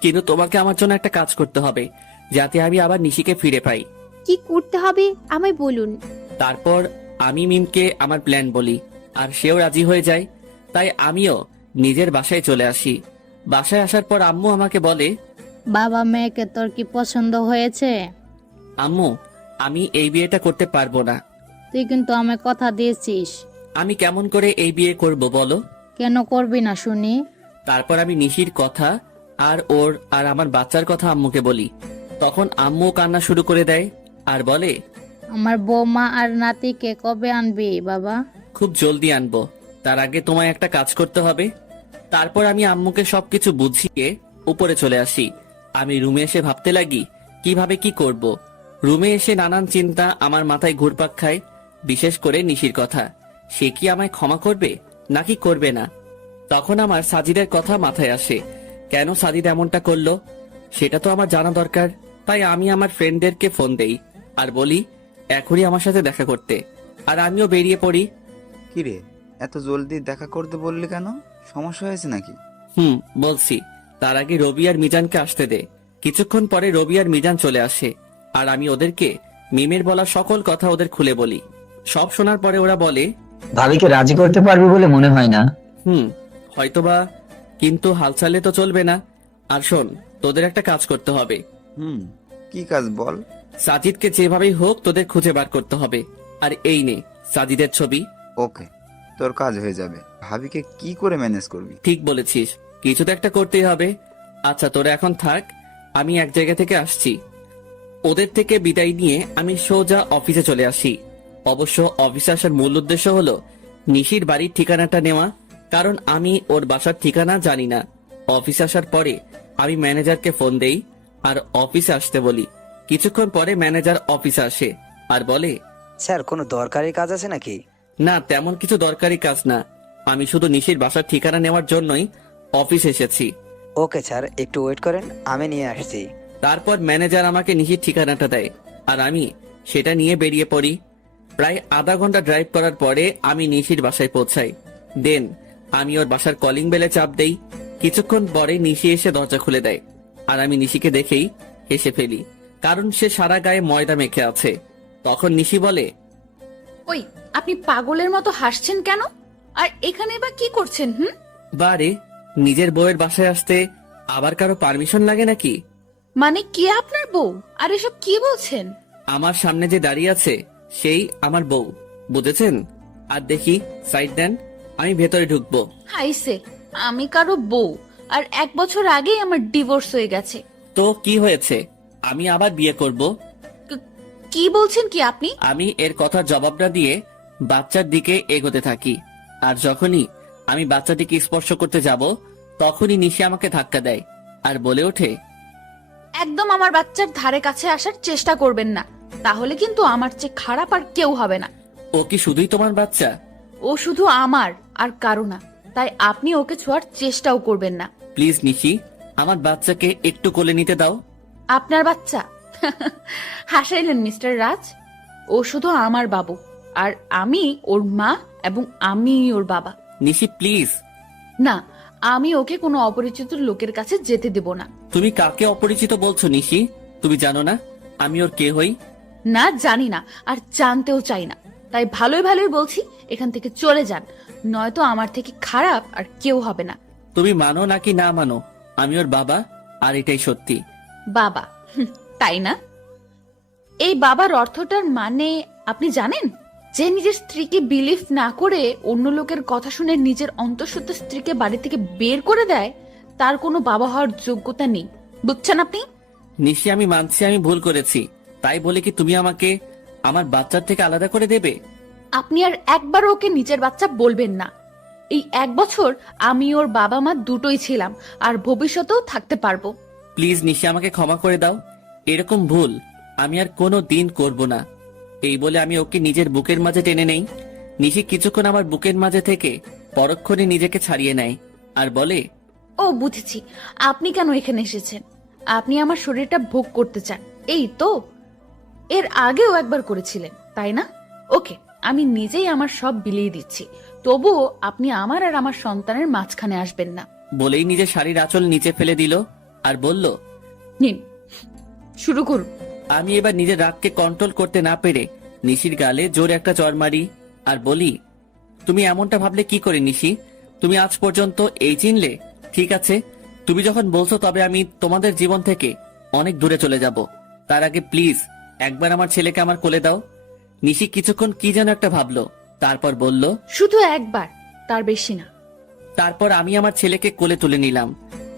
কিন্তু তোমাকে আমার জন্য একটা কাজ করতে হবে, যাতে আমি আবার নিশিকে ফিরে পাই। কি করতে হবে আমায় বলুন। তারপর আমি মিমকে আমার প্ল্যান বলি, আর সেও রাজি হয়ে যায়। তাই আমিও নিজের বাসায় চলে আসি। বাসায় আসার পর আম্মু আমাকে বলে, বাবা মেয়েকে তোর কি পছন্দ হয়েছে? আম্মু আমি এই বিয়েটা করতে পারবো না। তুই কিন্তু আমায় কথা দিয়েছিস। আমি কেমন করে এই বিয়ে করব বলো? কেন করবি না শুনি? তারপর আমি নিশির কথা আর ওর আর আমার বাচ্চার কথা আম্মুকে বলি। তখন আম্মু কান্না শুরু করে দেয় আর বলে, আমার বৌমা আর নাতিকে কবে আনবি বাবা? খুব জলদি আনবো, তার আগে তোমায় একটা কাজ করতে হবে। তারপর আমি আম্মুকে সবকিছু বুঝিয়ে উপরে চলে আসি। আমি রুমে এসে ভাবতে লাগি কিভাবে কি করব। রুমে এসে নানান চিন্তা আমার মাথায় ঘুরপাক খায়, বিশেষ করে নিশির কথা। সে কি আমায় ক্ষমা করবে নাকি করবে না? তখন আমার সাজিদের কথা মাথায় আসে। কেন সাজিদ এমনটা করলো সেটা তো আমার জানা দরকার। তাই আমি আমার ফ্রেন্ডদেরকে ফোন দেই আর বলি এখনই আমার সাথে দেখা করতে, আর আমিও বেরিয়ে পড়ি। কিরে, এত জলদি দেখা করতে বললি কেন? সমস্যা হয়েছে নাকি? বলছি। তার আগে রবি আর মিজানকে আসতে দে। কিছুক্ষণ পরে রবি আর মিজান চলে আসে, আর আমি ওদেরকে মিমের বলা সকল কথা ওদের খুলে বলি। সব শোনার পরে ওরা বলে, ভাবিকে রাজি করতে পারবি বলে মনে হয় না। হয়তোবা, কিন্তু হালচালে তো চলবে না। আর শোন, তোদের একটা কাজ করতে হবে। কি কাজ বল? সাজিদকে যেভাবেই হোক তোদের খুঁজে বার করতে হবে। আর এই নে সাজিদের ছবি। ওকে, তোর কাজ হয়ে যাবে। ভাবিকে কি করে ম্যানেজ করবি? ঠিক বলেছিস, কিছু তো একটা করতেই হবে। আচ্ছা তোরা এখন থাক, আমি এক জায়গা থেকে আসছি। ওদের থেকে বিদায় নিয়ে আমি সোজা অফিসে চলে আসি। অবশ্য অফিসে আসার মূল উদ্দেশ্য হলো নিশির বাড়ির ঠিকানাটা নেওয়া, কারণ আমি ওর বাসার ঠিকানা জানি না। অফিসে আসার পরে আমি ম্যানেজারকে ফোন দেই আর অফিসে আসতে বলি। কিছুক্ষণ পরে ম্যানেজার অফিসে আসে আর বলে, স্যার কোনো দরকারি কাজ আছে নাকি? না তেমন কিছু দরকারি কাজ না, আমি শুধু নিশির বাসার ঠিকানা নেওয়ার জন্যই অফিসে এসেছি। ওকে স্যার, একটু ওয়েট করেন, আমি নিয়ে আসছি। তারপর ম্যানেজার আমাকে নিশির ঠিকানাটা দেয় আর আমি সেটা নিয়ে বেরিয়ে পড়ি। প্রায় আধা ঘন্টা ড্রাইভ করার পরে আমি নিশির বাসায় পৌঁছাই। দেন আমি ওর বাসার কলিং বেলে চাপ দেই। কিছুক্ষণ পরে নিশি এসে দরজা খুলে দেয় আর আমি নিশিকে দেখেই হেসে ফেলি, কারণ সে সারা গায়ে ময়দা মেখে আছে। তখন নিশি বলে, ওই আপনি পাগলের মতো হাসছেন কেন? আর এখানে বা কি করছেন? বারে নিজের বউয়ের বাসায় আসতে আবার কারো পারমিশন লাগে নাকি? মানে কে আপনার বউ? আর এসব কি বলছেন? আমার সামনে যে দাঁড়িয়ে আছে সেই আমার বউ, বুঝেছেন? আর দেখি সাইড দেন, আমি ভেতরে ঢুকবো। হাইসে, আমি কারো বউ? আর 1 বছর আগেই আমার ডিভোর্স হয়ে গেছে। তো কি হয়েছে, আমি আবার বিয়ে করব। কি বলছেন কি আপনি? আমি এর কথার জবাবটা দিয়ে বাচ্চার দিকে এগোতে থাকি। আর যখনই আমি বাচ্চাটিকে স্পর্শ করতে যাব তখনই নিশি আমাকে ধাক্কা দেয় আর বলে ওঠে, একদম আমার বাচ্চার ধারে কাছে আসার চেষ্টা করবেন না, তাহলে কিন্তু আমার চেয়ে খারাপ আর কেউ হবে না। ও কি শুধুই তোমার বাচ্চা? ও শুধু আমার আর কারো না, তাই আপনি ওকে ছোঁয়ার চেষ্টাও করবেন না। প্লিজ নিশি, আমার বাচ্চাকে একটু কোলে নিতে দাও। আপনার বাচ্চা? হাসাইলেন মিস্টার রাজ। ও শুধু আমার বাবু, আর আমি ওর মা এবং আমি ওর বাবা। নিশি প্লিজ। না, আমি ওকে কোনো অপরিচিত লোকের কাছে যেতে দেব না। তুমি কাকে অপরিচিত বলছো নিশি? তুমি জানো না আমি ওর কে হই? না, জানি না আর জানতেও চাই না। তাই ভালোই ভালোই বলছি, এখান থেকে চলে যান, নয়তো আমার থেকে খারাপ আর কেউ হবে না। তুমি মানো নাকি না মানো, আমি ওর বাবা, আর এটাই সত্যি। বাবা? তাই না? এই বাবার অর্থটার মানে আপনি জানেন? যে নিজের স্ত্রীকে বিলিভ না করে অন্য লোকের কথা শুনে নিজের অন্তঃসত্ত্বা স্ত্রীকে বাড়ি থেকে বের করে দেয়, তার কোনো বাবা হওয়ার যোগ্যতা নেই। বুঝছেন আপনি? নিশি আমি মানছি আমি ভুল করেছি, তাই বলে কি তুমি আমাকে আমার বাচ্চার থেকে আলাদা করে দেবে? আপনি আর একবার ওকে নিজের বাচ্চা বলবেন না। এই 1 বছর আমি ওর বাবা মা দুটোই ছিলাম, আর ভবিষ্যতেও থাকতে পারবো। প্লিজ নিশি আমাকে ক্ষমা করে দাও, এরকম ভুল আমি আর কোনো দিন করব না। এই বলে আমি ওকে নিজের বুকের মাঝে টেনে নেই। নিশি কিছুক্ষণ আমার বুকের মাঝে থেকে পরক্ষণে নিজেকে ছাড়িয়ে নেয় আর বলে, ও বুঝেছি, আপনি কেন এখানে এসেছেন। আপনি আমার শরীরটা ভোগ করতে চান, এই তো? এর আগেও একবার করেছিলেন, তাই না? ওকে, আমি নিজেই আমার সব বিলিয়ে দিচ্ছি, তবুও আপনি আমার আর আমার সন্তানের মাঝখানে আসবেন না। বলেই নিজের শাড়ির আঁচল নিচে ফেলে দিল আর বলল, নিন, শুরু করুন। আমি এবার নিজের রাগকে কন্ট্রোল করতে না পেরে নিশির গালে জোরে একটা চড় মারি আর বলি, তুমি এমনটা ভাবলে কি করে নিশি? তুমি আজ পর্যন্ত এই চিনলে? ঠিক আছে, তুমি যখন বলছো তবে আমি তোমাদের জীবন থেকে অনেক দূরে চলে যাব। তার আগে প্লিজ একবার আমার ছেলেকে আমার কোলে দাও। নিশি কিছুক্ষণ কি যেন একটা ভাবলো, তারপর বলল, শুধু একবার, তার বেশি না। তারপর আমি আমার ছেলেকে কোলে তুলে নিলাম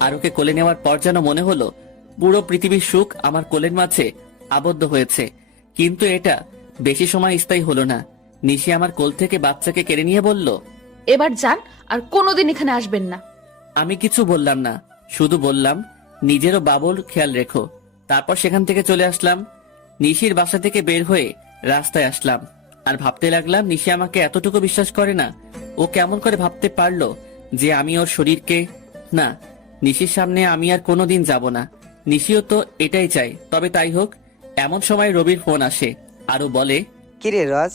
আর ওকে কোলে নেওয়ার পর যেন মনে হলো পুরো পৃথিবীর সুখ আমার কোলের মাঝে আবদ্ধ হয়েছে। কিন্তু এটা বেশি সময় স্থায়ী হলো না। নিশি আমার কোল থেকে বাচ্চাকে কেড়ে নিয়ে বলল, এবার যান, আর কোনোদিন এখানে আসবেন না। আমি কিছু বললাম না, শুধু বললাম নিজেরও বাবুর খেয়াল রেখো। তারপর সেখান থেকে চলে আসলাম। নিশির বাসা থেকে বের হয়ে রাস্তায় আসলাম আর ভাবতে লাগলাম নিশি আমাকে এতটুকু বিশ্বাস করে না। ও কেমন করে ভাবতে পারলো যে আমি ওর শরীরকে না, নিশির সামনে আমি আর কোনোদিন যাব না। নিশিও তো এটাই চাই, তবে তাই হোক। এমন সময় রবির ফোন আসে আর ও বলে, কিরে রাজ,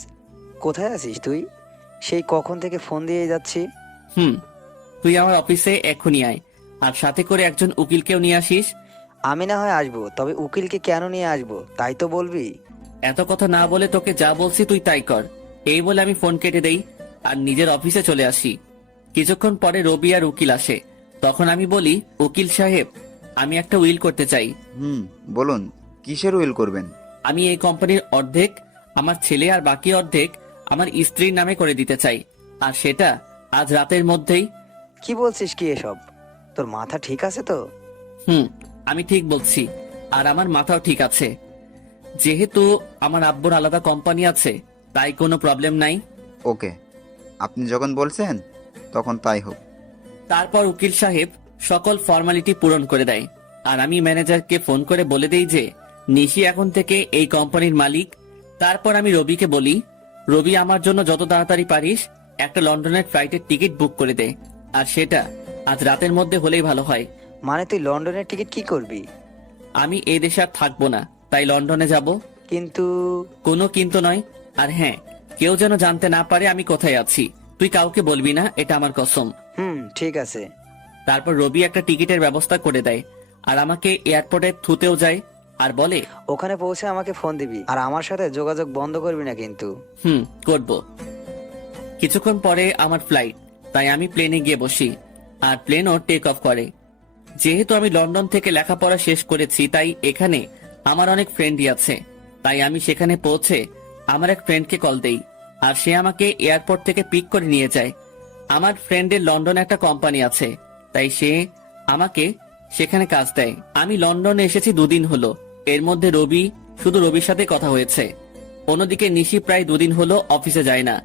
কোথায় আছিস তুই? সেই কখন থেকে ফোন দিয়ে যাচ্ছি। তুই আমার অফিসে এখনই আয়, আর সাথে করে একজন উকিলকেও নিয়ে আসিস। আমি না হয় আসবো, তবে উকিলকে কেন নিয়ে আসবো তাই তো বলবি। এত কথা না বলে তোকে যা বলছি তুই তাই কর। এই বলে আমি ফোন কেটে দেই আর নিজের অফিসে চলে আসি। কিছুক্ষণ পরে রবি আর উকিল আসে। তখন আমি বলি, উকিল সাহেব, আমি একটা উইল করতে চাই। বলুন, কিসের উইল করবেন? আমি এই কোম্পানির অর্ধেক আমার ছেলে আর বাকি অর্ধেক আমার স্ত্রীর নামে করে দিতে চাই, আর সেটা আজ রাতের মধ্যেই। কি বলছিস কি এসব? তোর মাথা ঠিক আছে তো? আমি ঠিক বলছি, আর আমার মাথাও ঠিক আছে। যেহেতু আমার আব্বুর আলাদা কোম্পানি আছে, তাই কোনো প্রবলেম নাই। ওকে, আপনি যখন বলছেন তখন তাই হোক। তারপর উকিল সাহেব সকল ফর্মালিটি পূরণ করে দেয়, আর আমি ম্যানেজারকে ফোন করে বলে দেই যে নিশি এখন থেকে এই কোম্পানির মালিক। তারপর আমি রবিকে বলি, রবি আমার জন্য যত তাড়াতাড়ি পারিস একটা লন্ডনের ফ্লাইটের টিকিট বুক করে দে, আর সেটা আজ রাতের মধ্যে হলেই ভালো হয়। মানে তুই লন্ডনের টিকিট কি করবি? আমি এই দেশে আর থাকবো না, তাই লন্ডনে যাব। কিন্তু কোনো কিন্তু নয়। আর হ্যাঁ, কেউ যেন জানতে না পারে আমি কোথায় আছি। তুই কাউকে বলবি না, এটা আমার কসম। ঠিক আছে। তারপর রবি একটা টিকিটের ব্যবস্থা করে দেয়, আর আমাকে এয়ারপোর্টে থুতেও যায়, আর বলে ওখানে পৌঁছে আমাকে ফোন দিবি, আর আমার সাথে যোগাযোগ বন্ধ করবি না কিন্তু। করব। কিছুক্ষণ পরে আমার ফ্লাইট, তাই আমি প্লেনে গিয়ে বসি, আর প্লেনও টেক অফ করে। যেহেতু আমি লন্ডন থেকে লেখাপড়া শেষ করেছি, তাই এখানে আমার অনেক ফ্রেন্ডই আছে। তাই আমি সেখানে পৌঁছে আমার এক ফ্রেন্ডকে কল দেই, আর সে আমাকে এয়ারপোর্ট থেকে পিক করে নিয়ে যায়। আমার ফ্রেন্ডের লন্ডনে একটা কোম্পানি আছে, তাই সে আমাকে সেখানে কাজ দেয়। আমি লন্ডনে এসেছি 2 দিন হলো। এর মধ্যে শুধু রবির সাথে কথা হয়েছে। অন্যদিকে নিশি প্রায় 2 দিন হলো অফিসে যায় না,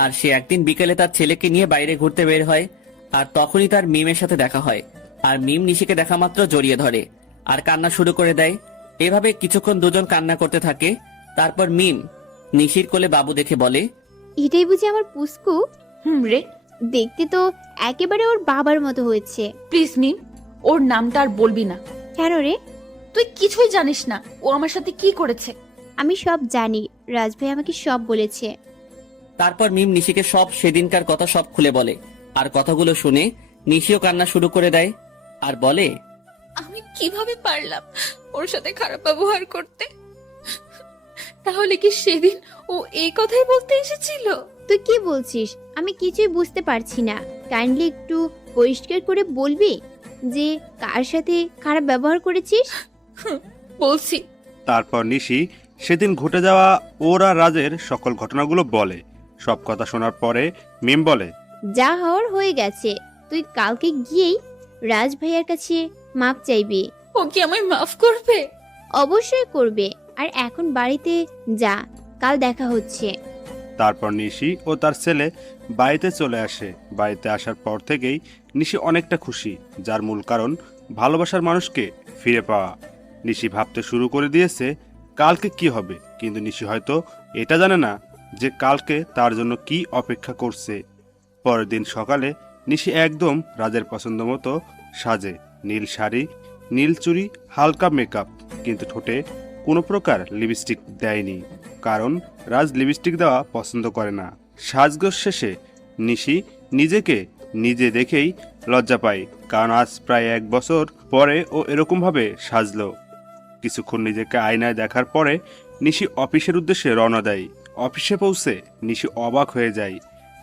আর সে একদিন বিকেলে তার ছেলেকে নিয়ে বাইরে ঘুরতে বের হয়, আর তখনই তার মিমের সাথে দেখা হয়। আর মিম নিশিকে দেখা মাত্র জড়িয়ে ধরে আর কান্না শুরু করে দেয়। এভাবে কিছুক্ষণ দুজন কান্না করতে থাকে। তারপর মিম নিশির কোলে বাবু দেখে বলে, এটাই বুঝি আমার পুস্কু? রে, দেখতে তো একেবারে ওর বাবার মতো হয়েছে। প্লিজ মিম, ওর নামটা আর বলবি না। কেন রে? তুই কিছুই জানিস না ও আমার সাথে কি করেছে। আমি সব জানি, রাজ ভাই আমাকে সব বলেছে। তারপর মিম নিশিকে সব সেদিনকার কথা সব খুলে বলে, আর কথাগুলো শুনে নিশিও কান্না শুরু করে দেয় আর বলে, আমি কিভাবে পারলাম ওর সাথে খারাপ ব্যবহার করতে? তাহলে কি সেদিন ও এই কথাই বলতে এসেছিল? তুই কি বলছিস? আমি কিছুই বুঝতে পারছি না। কাইন্ডলি একটু পরিষ্কার করে বলবি যে কার সাথে খারাপ ব্যবহার করেছিস? বলছি। তারপর নিশি সেদিন ঘটে যাওয়া ওর আর রাজের সকল ঘটনাগুলো বলে। সব কথা শোনার পরে মিম বলে, যা হওয়ার হয়ে গেছে, তুই কালকে গিয়েই রাজ ভাইয়ার কাছে মাপ চাইবি। ও কি আমায় মাফ করবে? অবশ্যই করবে। আর এখন বাড়িতে যা, কাল দেখা হচ্ছে। তারপর নিশি ও তার ছেলে বাড়িতে চলে আসে। বাড়িতে আসার পর থেকেই নিশি অনেকটা খুশি, যার মূল কারণ ভালোবাসার মানুষকে ফিরে পাওয়া। নিশি ভাবতে শুরু করে দিয়েছে কালকে কি হবে, কিন্তু নিশি হয়তো এটা জানে না যে কালকে তার জন্য কি অপেক্ষা করছে। পরের দিন সকালে নিশি একদম রাজের পছন্দ মতো সাজে। নীল শাড়ি, নীল চুড়ি, হালকা মেকআপ, কিন্তু ঠোঁটে কোনো প্রকার লিপস্টিক দেয়নি, কারণ রাজ লিপস্টিক দেওয়া পছন্দ করে না। সাজগোজ শেষে নিশি নিজেকে নিজে দেখেই লজ্জা পায়, কারণ আজ প্রায় 1 বছর পরে ও এরকমভাবে সাজলো। কিছুক্ষণ নিজেকে আয়নায় দেখার পরে নিশি অফিসের উদ্দেশ্যে রওনা দেয়। অফিসে পৌঁছে নিশি অবাক হয়ে যায়,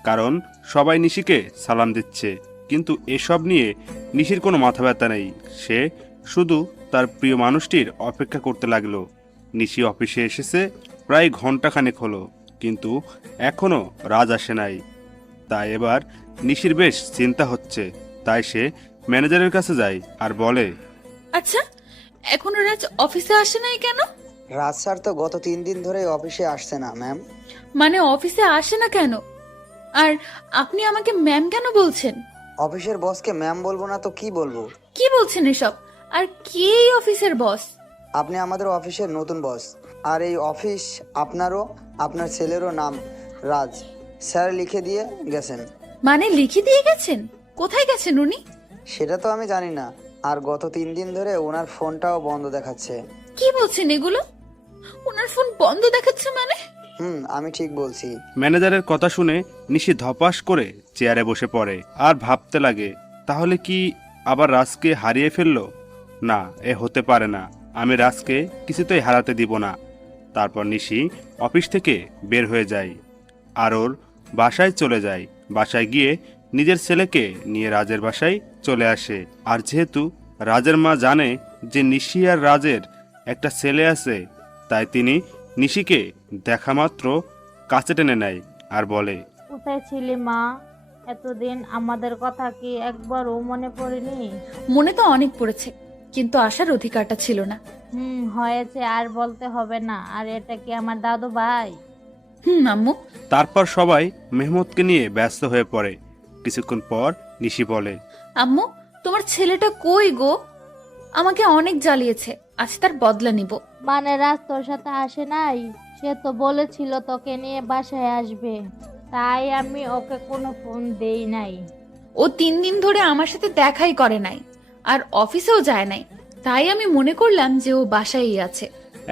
কারণ সবাই নিশিকে সালাম দিচ্ছে, কিন্তু এসব নিয়ে নিশির কোনো মাথা ব্যথা নেই। সে শুধু তার প্রিয় মানুষটির অপেক্ষা করতে লাগলো। নিশি অফিসে এসেছে প্রায় ঘন্টাখানেক হলো, কিন্তু এখনো রাজ আসে নাই। তাই এবার নিশির বেশ চিন্তা হচ্ছে। তাই সে ম্যানেজারের কাছে যায় আর বলে, আচ্ছা, এখনো রাজ অফিসে আসে নাই কেন? রাজ স্যার তো গত 3 দিন ধরে অফিসে আসছে না ম্যাম। মানে অফিসে আসে না কেন? আর আপনি আমাকে ম্যাম কেন বলছেন? অফিসের বসকে ম্যাম বলবো না তো কি বলবো? কি বলছেন এসব? আর কে এই অফিসের বস? আপনি আমাদের অফিসের নতুন বস, আর এই অফিস আপনারও আপনার ছেলেরও নাম রাজ। স্যার লিখে দিয়ে গেছেন। মানে লিখে দিয়ে গেছেন? কোথায় গেছেন উনি? সেটা তো আমি জানি না। আর গত 3 দিন ধরে ওনার ফোনটাও বন্ধ দেখাচ্ছে। কি বলছেন এগুলো? ওনার ফোন বন্ধ দেখাচ্ছে মানে? আমি ঠিক বলছি। ম্যানেজারের কথা শুনে নিশি ধপাস করে চেয়ারে বসে পড়ে আর ভাবতে লাগে, তাহলে কি আবার রাজকে হারিয়ে ফেললো? না, এ হতে পারে না। আমি রাজকে কিছুতেই হারাতে দিব না। তারপর নিশি অফিস থেকে বের হয়ে যায় আর ওর বাসায় চলে যায়। বাসায় গিয়ে নিজের ছেলেকে নিয়ে রাজের বাসায় চলে আসে। আর যেহেতু রাজের মা জানে যে নিশি আর রাজের একটা ছেলে আছে, তাই তিনি নিশিকে দেখা মাত্র কাছে টেনে নেয় আর বলে, কোথায় ছিলে মা? এতদিন আমাদের কথা কি একবারও মনে পড়েনি? মনে তো অনেক পড়েছে, কিন্তু আসার অধিকারটা ছিল না। হয়েছে, আর বলতে হবে না। আর এটা কি আমার দাদু ভাই? আম্মু। তারপর সবাই মেহমুদকে নিয়ে ব্যস্ত হয়ে পড়ে। কিছুক্ষণ পর নিশি বলে, আম্মু, তোমার ছেলেটা কই গো? আমাকে অনেক জ্বালিয়েছে, আজ তার বদলা নিব। মানে রাজ তোর সাথে আসে নাই? সে তো বলেছিল তোকে নিয়ে বাসায় আসবে, তাই আমি ওকে কোনো ফোন দেই নাই। ও 3 দিন ধরে আমার সাথে দেখাই করে নাই, আর অফিসেও যায় নাই, তাই আমি মনে করলাম যে ও বাসায়ই আছে।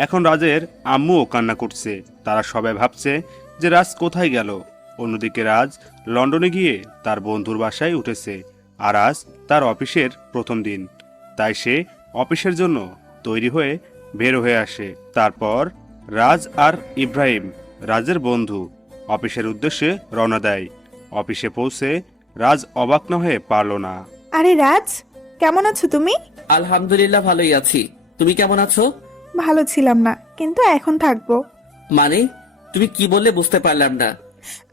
এখন রাজের আম্মুও কান্না করছে। তারা সবাই ভাবছে যে রাজ কোথায় গেল। অন্যদিকে রাজ লন্ডনে গিয়ে তার বন্ধুর বাসায় উঠেছে, আর আজ তার অফিসের প্রথম দিন, তাই সে অফিসের জন্য তৈরি হয়ে বের হয়ে আসে। তারপর রাজ আর ইব্রাহিম, রাজের বন্ধু, অফিসের উদ্দেশ্যে রওনা দেয়। অফিসে পৌঁছে রাজ অবাক না হয়ে পারল না। আরে রাজ, কেমন আছো তুমি? আলহামদুলিল্লাহ ভালোই আছি। তুমি কেমন আছো? ভালো ছিলাম না, কিন্তু এখন থাকবো। মানে তুমি কি বললে বুঝতে পারলাম না।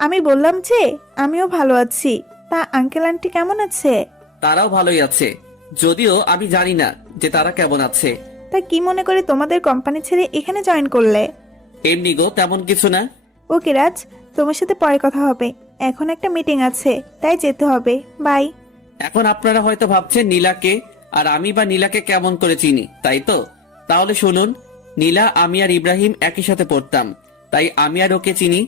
আমি বললাম যে আমিও ভালো আছি। তা আঙ্কেল আন্টি কেমন আছে? তারাও ভালোই আছে, যদিও আমি জানি না যে তারা কেমন আছে। তা কি মনে করে তোমাদের কোম্পানি ছেড়ে এখানে জয়েন করলে? এমনি গো, তেমন কিছু না। ওকে রাজ, তোমার সাথে পরে কথা হবে। এখন একটা মিটিং আছে, তাই যেতে হবে। বাই। এখন আপনারা হয়তো ভাবছেন নীলাকে আর আমি বা নীলাকে কেমন করে চিনি, তাই তো? তাহলে শুনুন, নীলা, আমি আর ইব্রাহিম একই সাথে পড়তাম, তাই আমি আর ওকে চিনি।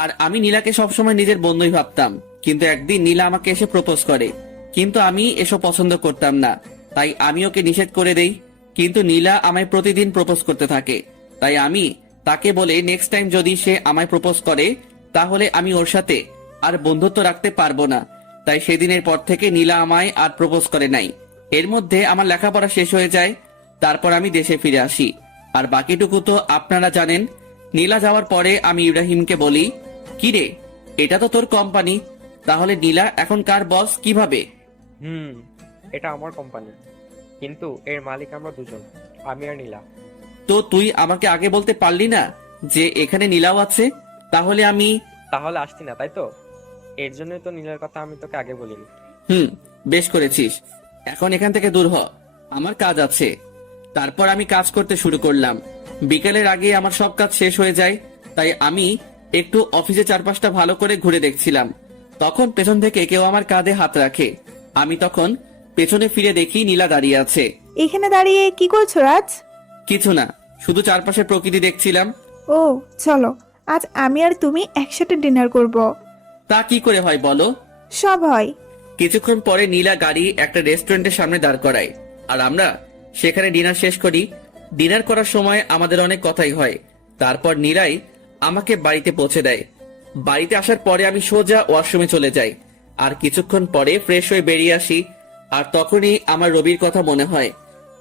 আর আমি নীলাকে সবসময় নিজের বন্ধুই ভাবতাম, কিন্তু একদিন নীলা আমাকে এসে প্রপোজ করে, কিন্তু আমি এসব পছন্দ করতাম না, তাই আমি ওকে নিষেধ করে দেই। কিন্তু নীলা আমায় প্রতিদিন প্রপোজ করতে থাকে, তাই আমি তাকে বলে নেক্সট টাইম যদি সে আমায় প্রপোজ করে তাহলে আমি ওর সাথে আর বন্ধুত্ব রাখতে পারবো না। তাই সেদিনের পর থেকে নীলা আমায় আর প্রপোজ করে নাই। এর মধ্যে আমার লেখাপড়া শেষ হয়ে যায়, তারপর আমি দেশে ফিরে আসি। আর বাকিটুকু তো আপনারা জানেন। নীলা যাওয়ার পরে আমি ইব্রাহিমকে বলি, কি রে, এটা তো তোর কোম্পানি, তাহলে নীলা এখন কার বস কিভাবে? এটা আমার কোম্পানি, কিন্তু এর মালিক আমরা দুজন, আমি আর নীলা। তো তুই আমাকে আগে বলতে পারলি না যে এখানে নীলাও আছে? তাহলে আসতি না, তাই তো? এর জন্যই তো নীলার কথা আমি তোকে আগে বলিনি। বেশ করেছিস। এখন এখান থেকে দূর হ, আমার কাজ আছে। তারপর আমি কাজ করতে শুরু করলাম। বিকেলের আগে আমার সব কাজ শেষ হয়ে যায়, তাই আমি একটু অফিসে চারপাশটা ভালো করে ঘুরে দেখছিলাম। তখন পেছন থেকে কেউ আমার কাঁধে হাত রাখে। আমি তখন পেছনে ফিরে দেখি নীলা দাঁড়িয়ে আছে। এখানে দাঁড়িয়ে কি করছো রাজ? কিছু না, শুধু চারপাশে প্রকৃতি দেখছিলাম। ও চলো, আজ আমি আর তুমি একসাথে ডিনার করব। তা কি করে হয় বলো? সব হয়। কিছুক্ষণ পরে নীলা গাড়ি একটা রেস্টুরেন্টের সামনে দাঁড় করায়, আর আমরা সেখানে ডিনার শেষ করি। ডিনার করার সময় আমাদের অনেক কথাই হয়। তারপর নীলাই আমাকে বাড়িতে পৌঁছে দেয়। বাড়িতে আসার পরে আমি সোজা ওয়াশরুমে চলে যাই, আর কিছুক্ষণ পরে ফ্রেশ হয়ে বেরিয়ে আসি। আর তখনই আমার রবির কথা মনে হয়।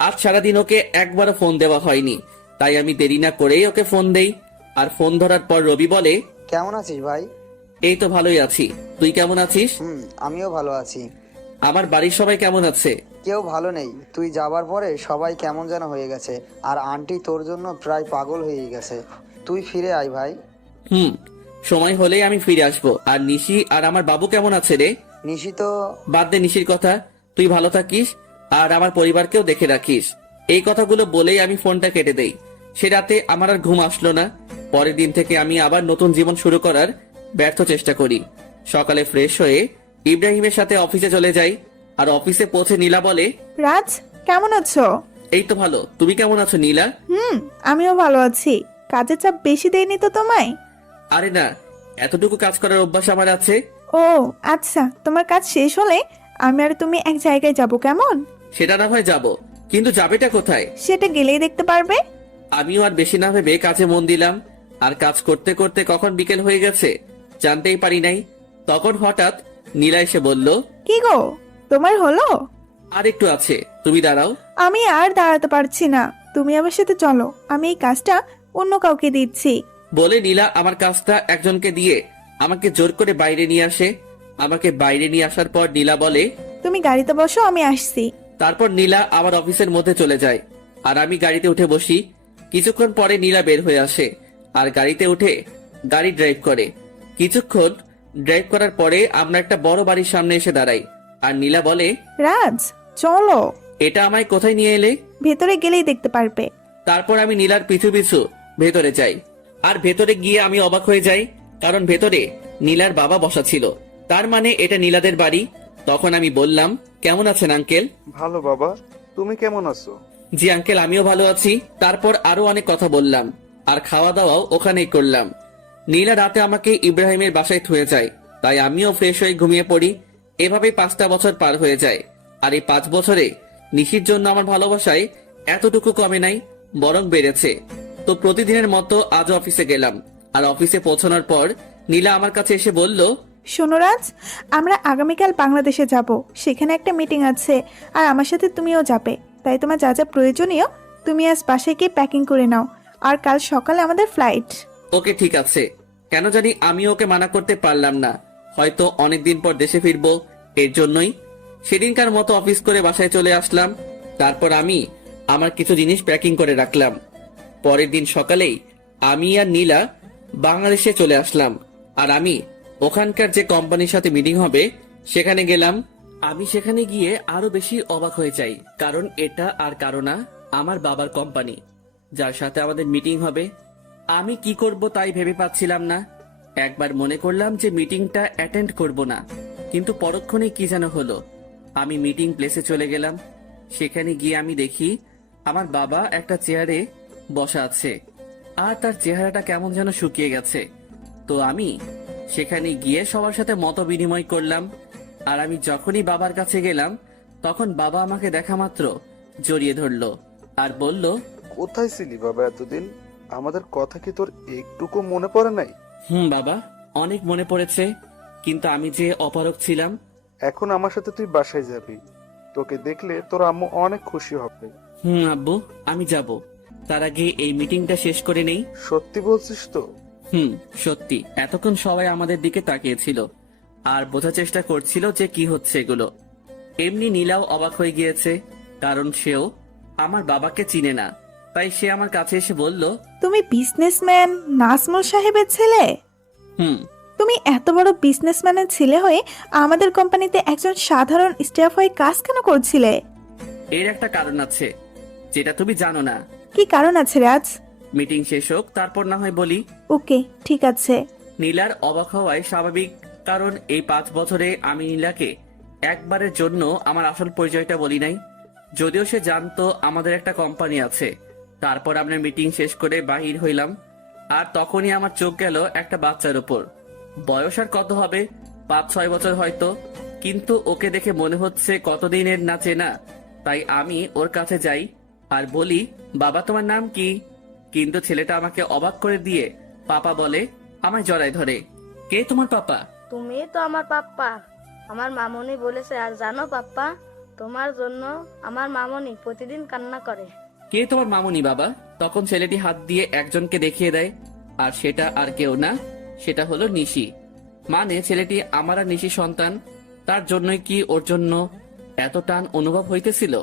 আজ সারাদিন ওকে একবারও ফোন দেওয়া হয়নি, তাই আমি দেরি না করেই ওকে ফোন দেই। আর ফোন ধরার পর রবি বলে, কেমন আছিস ভাই? এই তো ভালোই আছি, তুই কেমন আছিস? আমিও ভালো আছি। আমার বাড়ির সবাই কেমন আছে? কেউ ভালো নেই, তুই যাবার পরে সবাই কেমন যেন হয়ে গেছে। আর আন্টি তোর জন্য প্রায় পাগল হয়ে গেছে। তুই ফিরে আয় ভাই। সময় হলেই আমি ফিরে আসবো। আর নিশি আর আমার বাবু কেমন আছে রে? নিশি তো বাদ দে নিশির কথা, তুই ভালো থাকিস আর আমার পরিবারকেও দেখে রাখিস। এই কথাগুলো বলেই আমি ফোনটা কেটে দেই। সে রাতে আমার আর ঘুম আসলো না। পরের দিন থেকে আমি আবার নতুন জীবন শুরু করার ব্যর্থ চেষ্টা করি। সকালে ফ্রেশ হয়ে ইব্রাহিমের সাথে অফিসে চলে যাই। আর অফিসে পৌঁছে নীলা বলে, রাজ কেমন আছো? এই তো ভালো, তুমি কেমন আছো নীলা? আমিও ভালো আছি। কাজের চাপ বেশি দেয়নি তো তোমায়? আরে না, এতটুকু কাজ করার অভ্যাস আমার আছে। ও আচ্ছা, তোমার কাজ শেষ হলে আমি আর তুমি এক জায়গায় যাব, কেমন? সেটা না হয় যাব, কিন্তু যাবেটা কোথায়? সেটা গেলেই দেখতে পারবে। আমিও আর বেশি না ভেবে কাজে মন দিলাম। আর কাজ করতে করতে কখন বিকেল হয়ে গেছে জানতেই পারি নাই। তখন হঠাৎ নীলা এসে বলল, কি গো, তোমার হলো? আর একটু আছে, তুমি দাঁড়াও। আমি আর দাঁড়াতে পারছি না, তুমি আমার সাথে চলো, আমি এই কাজটা অন্য কাউকে দিচ্ছি। বলে নীলা আমার কাজটা একজনকে দিয়ে আমাকে জোর করে বাইরে নিয়ে আসে। আমাকে বাইরে নিয়ে আসার পর নীলা বলে, তুমি গাড়িতে বসো, আমি আসছি। তারপর নীলা আমার অফিসের মধ্যে চলে যায়, আর আমি গাড়িতে উঠে বসি। কিছুক্ষণ পরে নীলা বের হয়ে আসে আর গাড়িতে উঠে গাড়ি ড্রাইভ করে। কিছুক্ষণ ড্রাইভ করার পরে আমরা একটা বড় বাড়ির সামনে এসে দাঁড়াই, আর নীলা বলে, রাজ চলো, এটা আমায় কোথায় নিয়ে এলে? ভেতরে গেলেই দেখতে পারবে। তারপর আমি নীলার পিছু পিছু ভেতরে যাই, আর ভেতরে গিয়ে আমি অবাক হয়ে যাই, কারণ ভেতরে নীলার বাবা বসা ছিল। তার মানে এটা নীলাদের বাড়ি। তখন আমি বললাম, কেমন আছেন আঙ্কেল? ভালো বাবা, তুমি কেমন আছো? জি আঙ্কেল, আমিও ভালো আছি। তারপর আরো অনেক কথা বললাম, আর খাওয়া দাওয়াও ওখানেই করলাম। নীলা রাতে আমাকে ইব্রাহিমের বাসায় থুয়ে যায়, তাই আমিও ফ্রেশ হয়ে ঘুমিয়ে পড়ি। এভাবে 5টা বছর পার হয়ে যায়, আর এই 5 বছরে নিশির জন্য আমার ভালোবাসায় এতটুকু কমে নাই, বরং বেড়েছে। তো প্রতিদিনের মতো আজ অফিসে গেলাম, আর অফিসে পৌঁছানোর পর নীলা আমার কাছে এসে বলল, শোনো রাজ, আমরা আগামীকাল বাংলাদেশে যাব, সেখানে একটা মিটিং আছে, আর আমার সাথে তুমিও যাবে। তাই তোমার যা যা প্রয়োজনীয় তুমি আজ বাসায় গিয়ে প্যাকিং করে নাও, আর কাল সকালে আমাদের ফ্লাইট। ওকে ঠিক আছে। কেন জানি আমি ওকে মানা করতে পারলাম না, হয়তো অনেকদিন পর দেশে ফিরবো, এর জন্যই। সেদিনকার মতো অফিস করে বাসায় চলে আসলাম। তারপর আমি আমার কিছু জিনিস প্যাকিং করে রাখলাম। পরের দিন সকালেই আমি আর নীলা বাংলাদেশে চলে আসলাম, আর আমি ওখানকার যে কোম্পানির সাথে মিটিং হবে সেখানে গেলাম। আমি সেখানে গিয়ে আরো বেশি অবাক হয়ে যাই, কারণ এটা আর কারো না, আমার বাবার কোম্পানি, যার সাথে আমাদের মিটিং হবে। আমি কি করব তাই ভেবে পাচ্ছিলাম না। একবার মনে করলাম যে মিটিংটা অ্যাটেন্ড করব না, কিন্তু পরক্ষণে কি যেন হলো। আমি মিটিং প্লেসে চলে গেলাম। সেখানে গিয়ে আমি দেখি আমার বাবা একটা চেয়ারে বসা আছে, আর তার চেহারাটা কেমন যেন শুকিয়ে গেছে। তো আমি সেখানে গিয়ে সবার সাথে মত বিনিময় করলাম। আর আমি যখনই বাবার কাছে গেলাম, তখন বাবা আমাকে দেখা মাত্র জড়িয়ে ধরলো আর বলল, কোথায় ছিলি বাবা এতদিন? আমাদের কথা কি তোর একটুকু মনে পড়ে নাই? বাবা, অনেক মনে পড়েছে, কিন্তু আমি যে অপারক ছিলাম। এখন আমার সাথে তুই বাসায় যাবি, তোকে দেখলে তোর আম্মু অনেক খুশি হবে। আব্বু, আমি যাব। তার আগে এই মিটিংটা শেষ করে নেই। সত্যি বলছিস তো? সত্যি। এতক্ষণ সবাই আমাদের দিকে তাকিয়েছিল আর বোঝার চেষ্টা করছিল যে কি হচ্ছে এগুলো। এমনি নীলাও অবাক হয়ে গিয়েছে, কারণ সেও আমার বাবাকে চিনে না। তাই সে আমার কাছে এসে বলল, তুমি বিজনেসম্যান নাজমুল সাহেবের ছেলে? তুমি এত বড় বিজনেসম্যানের ছেলে হয়ে আমাদের কোম্পানিতে একজন সাধারণ স্টাফ হয়ে কাজ কেন করছিলে? এর একটা কারণ আছে, যেটা তুমি জানো না। কি কারণ আছে রাজ? মিটিং শেষ হোক, তারপর না হয় বলি। ওকে ঠিক আছে। নীলার অবাক হওয়ায় স্বাভাবিক, কারণ এই 5 বছরে আমি নীলাকে একবারের জন্য আমার আসল পরিচয়টা বলি নাই। যদিও সে জানতো আমাদের একটা কোম্পানি আছে। তারপর আমরা মিটিং শেষ করে বাহির হইলাম, আর তখনই আমার চোখ গেল একটা বাচ্চার উপর। বয়স আর কত হবে, 5-6 বছর হয়তো, কিন্তু ওকে দেখে মনে হচ্ছে কতদিনের না চেনা। তাই আমি ওর কাছে যাই আর বলি, বাবা তোমার নাম কি? কিন্তু ছেলেটা আমাকে অবাক করে দিয়ে পাপা বলে, আমায় জড়ায় ধরে। কে তোমার পাপা? তুমি তো আমার পাপ্পা, আমার মামনি বলেছে। আর জানো পাপ্পা, তোমার জন্য আমার মামনি প্রতিদিন কান্না করে। কে তোমার মামুনি বাবা? তখন ছেলেটি হাত দিয়ে একজনকে দেখিয়ে দেয়, আর সেটা আর কেউ না, সেটা হলো নিশি। মানে ছেলেটি আমার আর নিশি সন্তান, তার জন্যই কি ওর জন্য এত টান অনুভব হইতেছিল।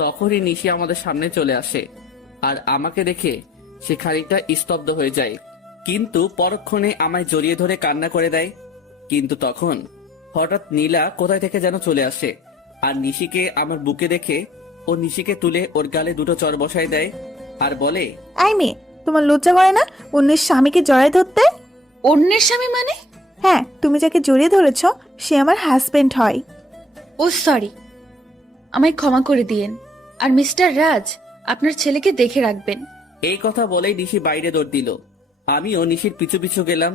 তখনই নিশি আমাদের সামনে চলে আসে, আর আমাকে দেখে সে খানিকটা স্তব্ধ হয়ে যায়, কিন্তু পরক্ষণে আমায় জড়িয়ে ধরে কান্না করে দেয়। কিন্তু তখন হঠাৎ নীলা কোথায় থেকে যেন চলে আসে, আর নিশিকে আমার বুকে দেখে ও নিশিকে তুলে ওর গালে 2টো চড় বসায় দেয়, আর বলে, আই মেয়ে, তোমার লজ্জা করে না অন্যের স্বামীকে জড়ায় ধরতে? অন্যের স্বামী মানে? হ্যাঁ, তুমি যাকে জড়িয়ে ধরেছ সে আমার হাজবেন্ড হয়। ও সরি, আমায় ক্ষমা করে দিয়েন। আর মিস্টার রাজ, আপনার ছেলেকে দেখে রাখবেন। এই কথা বলেই নিশি বাইরে দৌড় দিল। আমিও নিশির পিছু পিছু গেলাম,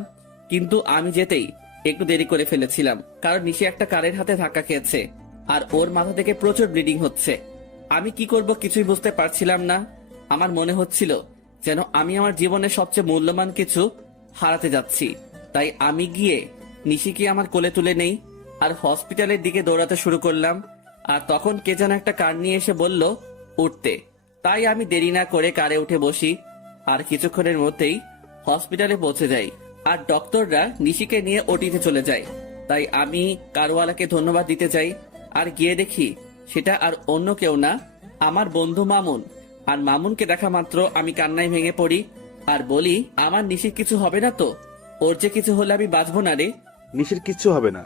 কিন্তু আমি যেতেই একটু দেরি করে ফেলেছিলাম, কারণ নিশি একটা কারের হাতে ধাক্কা খেয়েছে, আর ওর মাথা থেকে প্রচুর ব্লিডিং হচ্ছে। আমি কি করব কিছুই বুঝতে পারছিলাম না। আমার মনে হচ্ছিল যেন আমি আমার জীবনের সবচেয়ে মূল্যবান কিছু হারাতে যাচ্ছি। তাই আমি গিয়ে নিশিকে আমার কোলে তুলে নেই, আর হসপিটালের দিকে দৌড়াতে শুরু করলাম। আর তখন কে যেন একটা কার নিয়ে এসে বলল উঠতে, তাই আমি দেরি না করে কারে উঠে বসি, আর কিছুক্ষণের মধ্যেই হসপিটালে পৌঁছে যাই, আর ডক্টররা নিশিকে নিয়ে ওটিতে চলে যায়। তাই আমি কারওয়ালাকে ধন্যবাদ দিতে চাই, আর গিয়ে দেখি সেটা আর অন্য কেউ না, আমার বন্ধু মামুন। আর মামুনকে দেখা মাত্র আমি কান্নায় ভেঙে পড়ি আর বলি, আমার নিশির কিছু হবে না তো? ওর যে কিছু হলে আমি বাঁচবো না রে। নিশির কিচ্ছু হবে না।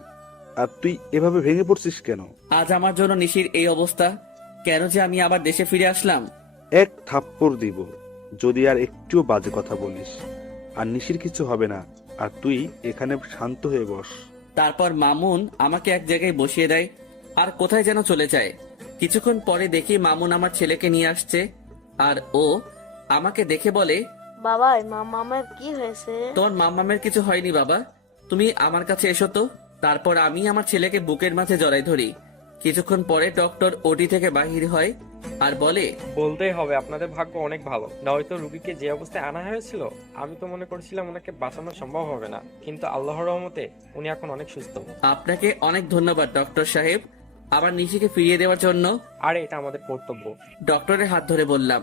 আর তুই এভাবে ভেঙে পড়ছিস কেন? আজ আমার জন্য নিশির এই অবস্থা, কেন যে আমি আবার দেশে ফিরে আসলাম। এক থাপ্পড় দিব যদি আর একটুও বাজে কথা বলিস। আর নিশির কিছু হবে না, আর তুই এখানে শান্ত হয়ে বস। তারপর মামুন আমাকে এক জায়গায় বসিয়ে দেয় আর কোথায় যেন চলে যায়। কিছুক্ষণ পরে দেখি মামুন আমার ছেলেকে নিয়ে আসছে, আর ও আমাকে দেখে বলে, বাবা মামার কি হয়েছে? তোর মাম্মামের কিছু হয়নি বাবা, তুমি আমার কাছে এসো তো। তারপর আমি আমার ছেলেকে বুকের মাঝে জড়াই ধরি। কিছুক্ষণ পরে ডক্টর ওটি থেকে বাহির হয় আর বলে, বলতেই হবে আপনাদের ভাগ্য অনেক ভালো, নয়তো রুগীকে যে অবস্থায় আনা হয়েছিল আমি তো মনে করছিলাম ওনাকে বাঁচানো সম্ভব হবে না, কিন্তু আল্লাহর রহমতে উনি এখন অনেক সুস্থ। আপনাকে অনেক ধন্যবাদ ডক্টর সাহেব, আমার নিশিকে ফিরিয়ে দেওয়ার জন্য। আর এটা আমাদের কর্তব্য। ডক্টরের হাত ধরে বললাম,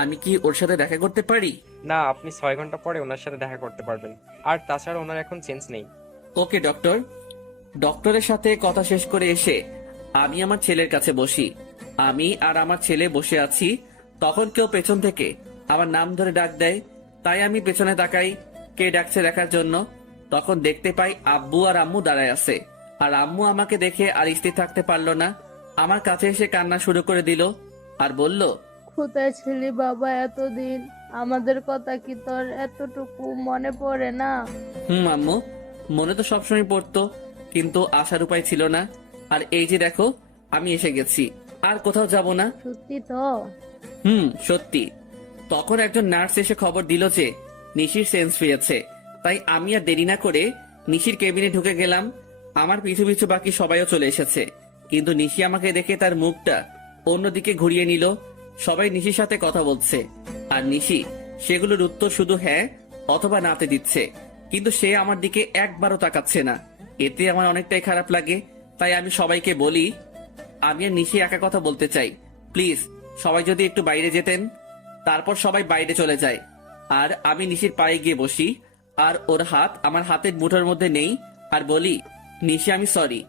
আমি কি ওর সাথে দেখা করতে পারি? না, আপনি 6 ঘন্টা পরে ওনার সাথে দেখা করতে পারবেন। আর তাছাড়া ওনার এখন চেঞ্জ নেই। ওকে ডক্টর। ডক্টরের সাথে কথা শেষ করে এসে আমি আমার ছেলের কাছে বসি। আমি আর আমার ছেলে বসে আছি, তখন কেউ পেছন থেকে আমার নাম ধরে ডাক দেয়। তাই আমি পেছনে তাকাই কে ডাকছে দেখার জন্য। তখন দেখতে পাই আব্বু আর আম্মু দাঁড়ায় আছে। আর আম্মু আমাকে দেখে আর স্থির থাকতে পারলো না, আমার কাছে এসে কান্না শুরু করে দিল আর বলল, কোথায় ছিলি বাবা এতদিন? আমাদের কথা কি তোর এতটুকু মনে পড়ে না? আম্মু, মনে তো সবসময় পড়তো, কিন্তু আসার উপায় ছিল না। আর এই যে দেখো, আমি এসে গেছি, আর কোথাও যাব না। সত্যি তো? সত্যি। তখন একজন নার্স এসে খবর দিল যে নিশির সেন্স ফিরেছে। তাই আমি আর দেরি না করে নিশির কেবিনে ঢুকে গেলাম। আমার পিছু পিছু বাকি সবাইও চলে এসেছে, কিন্তু নিশি আমাকে দেখে তার মুখটা অন্যদিকে ঘুরিয়ে নিল। সবাই নিশির সাথে কথা বলছে, আর নিশি সেগুলোর উত্তর শুধু হ্যাঁ অথবা নাতে দিচ্ছে, কিন্তু সে আমার দিকে একবারও তাকাচ্ছে না। এতে আমার অনেকটাই খারাপ লাগে। তাই আমি সবাইকে বলি, আমি আর নিশি একা কথা বলতে চাই, প্লিজ সবাই যদি একটু বাইরে যেতেন। তারপর সবাই বাইরে চলে যায়, আর আমি নিশির পায়ে গিয়ে বসি, আর ওর হাত আমার হাতের মুঠোর মধ্যে নেই, আর বলি, নিশি আমি সরি,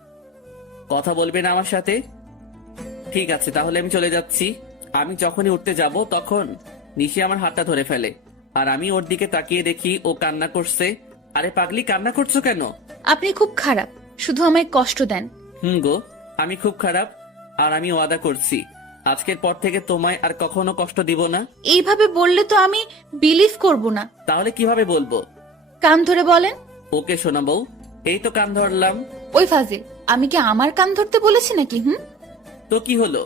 কথা বলবে না আমার সাথে? ঠিক আছে, তাহলে আমি চলে যাচ্ছি। আমি যখনই উঠতে যাব তখন নিশি আমার হাতটা ধরে ফেলে, আর আমি ওর দিকে তাকিয়ে দেখি ও কান্না করছে। আরে পাগলি, কান্না করছো কেন? আপনি খুব খারাপ, শুধু আমায় কষ্ট দেন। গো, আমি খুব খারাপ, আর আমি ওয়াদা করছি আজকের পর থেকে তোমায় আর কখনো কষ্ট দিব না। এইভাবে বললে তো আমি বিলিভ করব না। তাহলে কিভাবে বলবো? কান ধরে বলেন। ওকে শোনা বউ, এই তো কান ধরলাম। ওই ফাজিল, আমি কি আমার কান ধরতে বলেছি নাকি? তো কি হলো?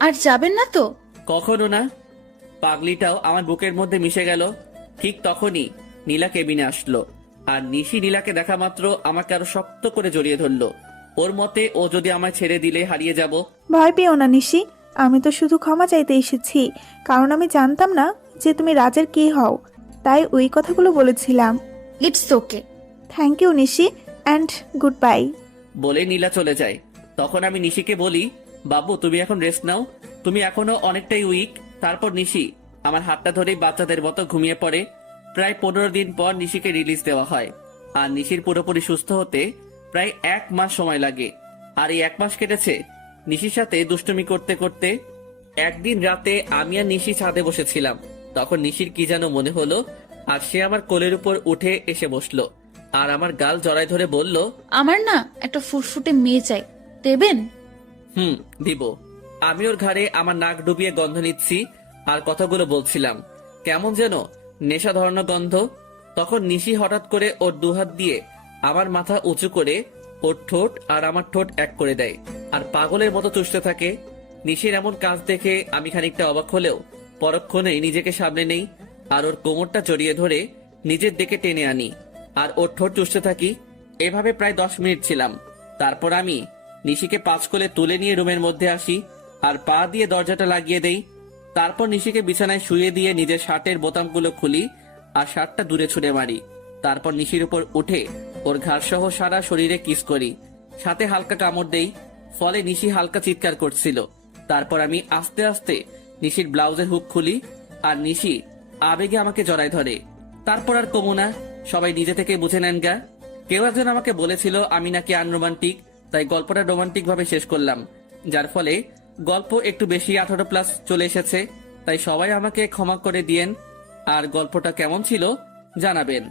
আর যাবেন না তো? কখনো না। পাগলিটাও আমার বুকের মধ্যে মিশে গেল। ঠিক তখনই নীলা কেবিনে আসলো, আর নিশি নীলাকে দেখা মাত্র আমাকে আরো শক্ত করে জড়িয়ে ধরলো। ওর মতে ও যদি আমায় ছেড়ে দিলে হারিয়ে যাব। ভয় পেও না নিশি, আমি তো শুধু ক্ষমা চাইতে এসেছি, কারণ আমি জানতাম না যে তুমি রাজের কে হও, তাই ওই কথাগুলো বলেছিলাম। It's okay. Thank you Nishi, and good bye. বলে নীলা চলে যায়। তখন আমি নিশিকে বলি, বাবু তুমি এখন রেস্ট নাও, তুমি এখনো অনেকটাই উইক। তারপর নিশি আমার হাতটা ধরেই বাচ্চাদের মতো ঘুমিয়ে পড়ে। প্রায় 15 দিন পর নিশিকে রিলিজ দেওয়া হয়, আর নিশির পুরোপুরি সুস্থ হতে প্রায় 1 মাস সময় লাগে। আর এই 1 মাস কেটেছে নিশির সাথে দুষ্টুমি করতে করতে। একদিন রাতে আমি আর নিশি ছাদে বসেছিলাম, তখন নিশির কি যেন মনে হলো, আর সে আমার কোলের উপর উঠে এসে বসলো, আর আমার গাল জড়ায় ধরে বলল, আমার না একটা ফুটফুটে মেয়ে চাই, দেবেন? দিব। আমি ওর ঘাড়ে আমার নাক ডুবিয়ে গন্ধ নিচ্ছি আর কথাগুলো বলছিলাম, কেমন যেন নেশা ধরানো গন্ধ। তখন নিশি হঠাৎ করে ওর দুহাত দিয়ে আমার মাথা উঁচু করে ওর ঠোঁট আর আমার ঠোঁট এক করে দেয়, আর পাগলের মতো চুষতে থাকে। নিশির এমন কাজ দেখে আমি খানিকটা অবাক হলেও পরক্ষণেই নিজেকে সামনে নেই, আর ওর কোমরটা জড়িয়ে ধরে নিজের দিকে টেনে আনি, আর ওর ঠোঁট চুষতে থাকি। এভাবে প্রায় 10 মিনিট ছিলাম। তারপর আমি নিশিকে 5 কোলে তুলে নিয়ে রুমের মধ্যে আসি, আর পা দিয়ে দরজাটা লাগিয়ে দেই। তারপর নিশিকে বিছানায় শুয়ে দিয়ে নিজের শার্টের বোতামগুলো খুলি আর শার্টটা দূরে ছুঁড়ে মারি। তারপর নিশির উপর উঠে ওর ঘাড় সহ সারা শরীরে কিস করি, সাথে হালকা কামড় দেই। ফলে নিশি হালকা চিৎকার করছিল। তারপর আমি আস্তে আস্তে নিশির ব্লাউজের হুক খুলি, আর নিশি আবেগে আমাকে জড়ায় ধরে। তারপর আর কমু না, সবাই নিজে থেকে বুঝে নেন গা। কেউ একজন আমাকে বলেছিল আমি নাকি আনরোমান্টিক, তাই গল্পটা রোমান্টিক ভাবে শেষ করলাম, যার ফলে গল্প একটু বেশি 18+ চলে এসেছে। তাই সবাই আমাকে ক্ষমা করে দিয়েন, আর গল্পটা কেমন ছিল জানাবেন।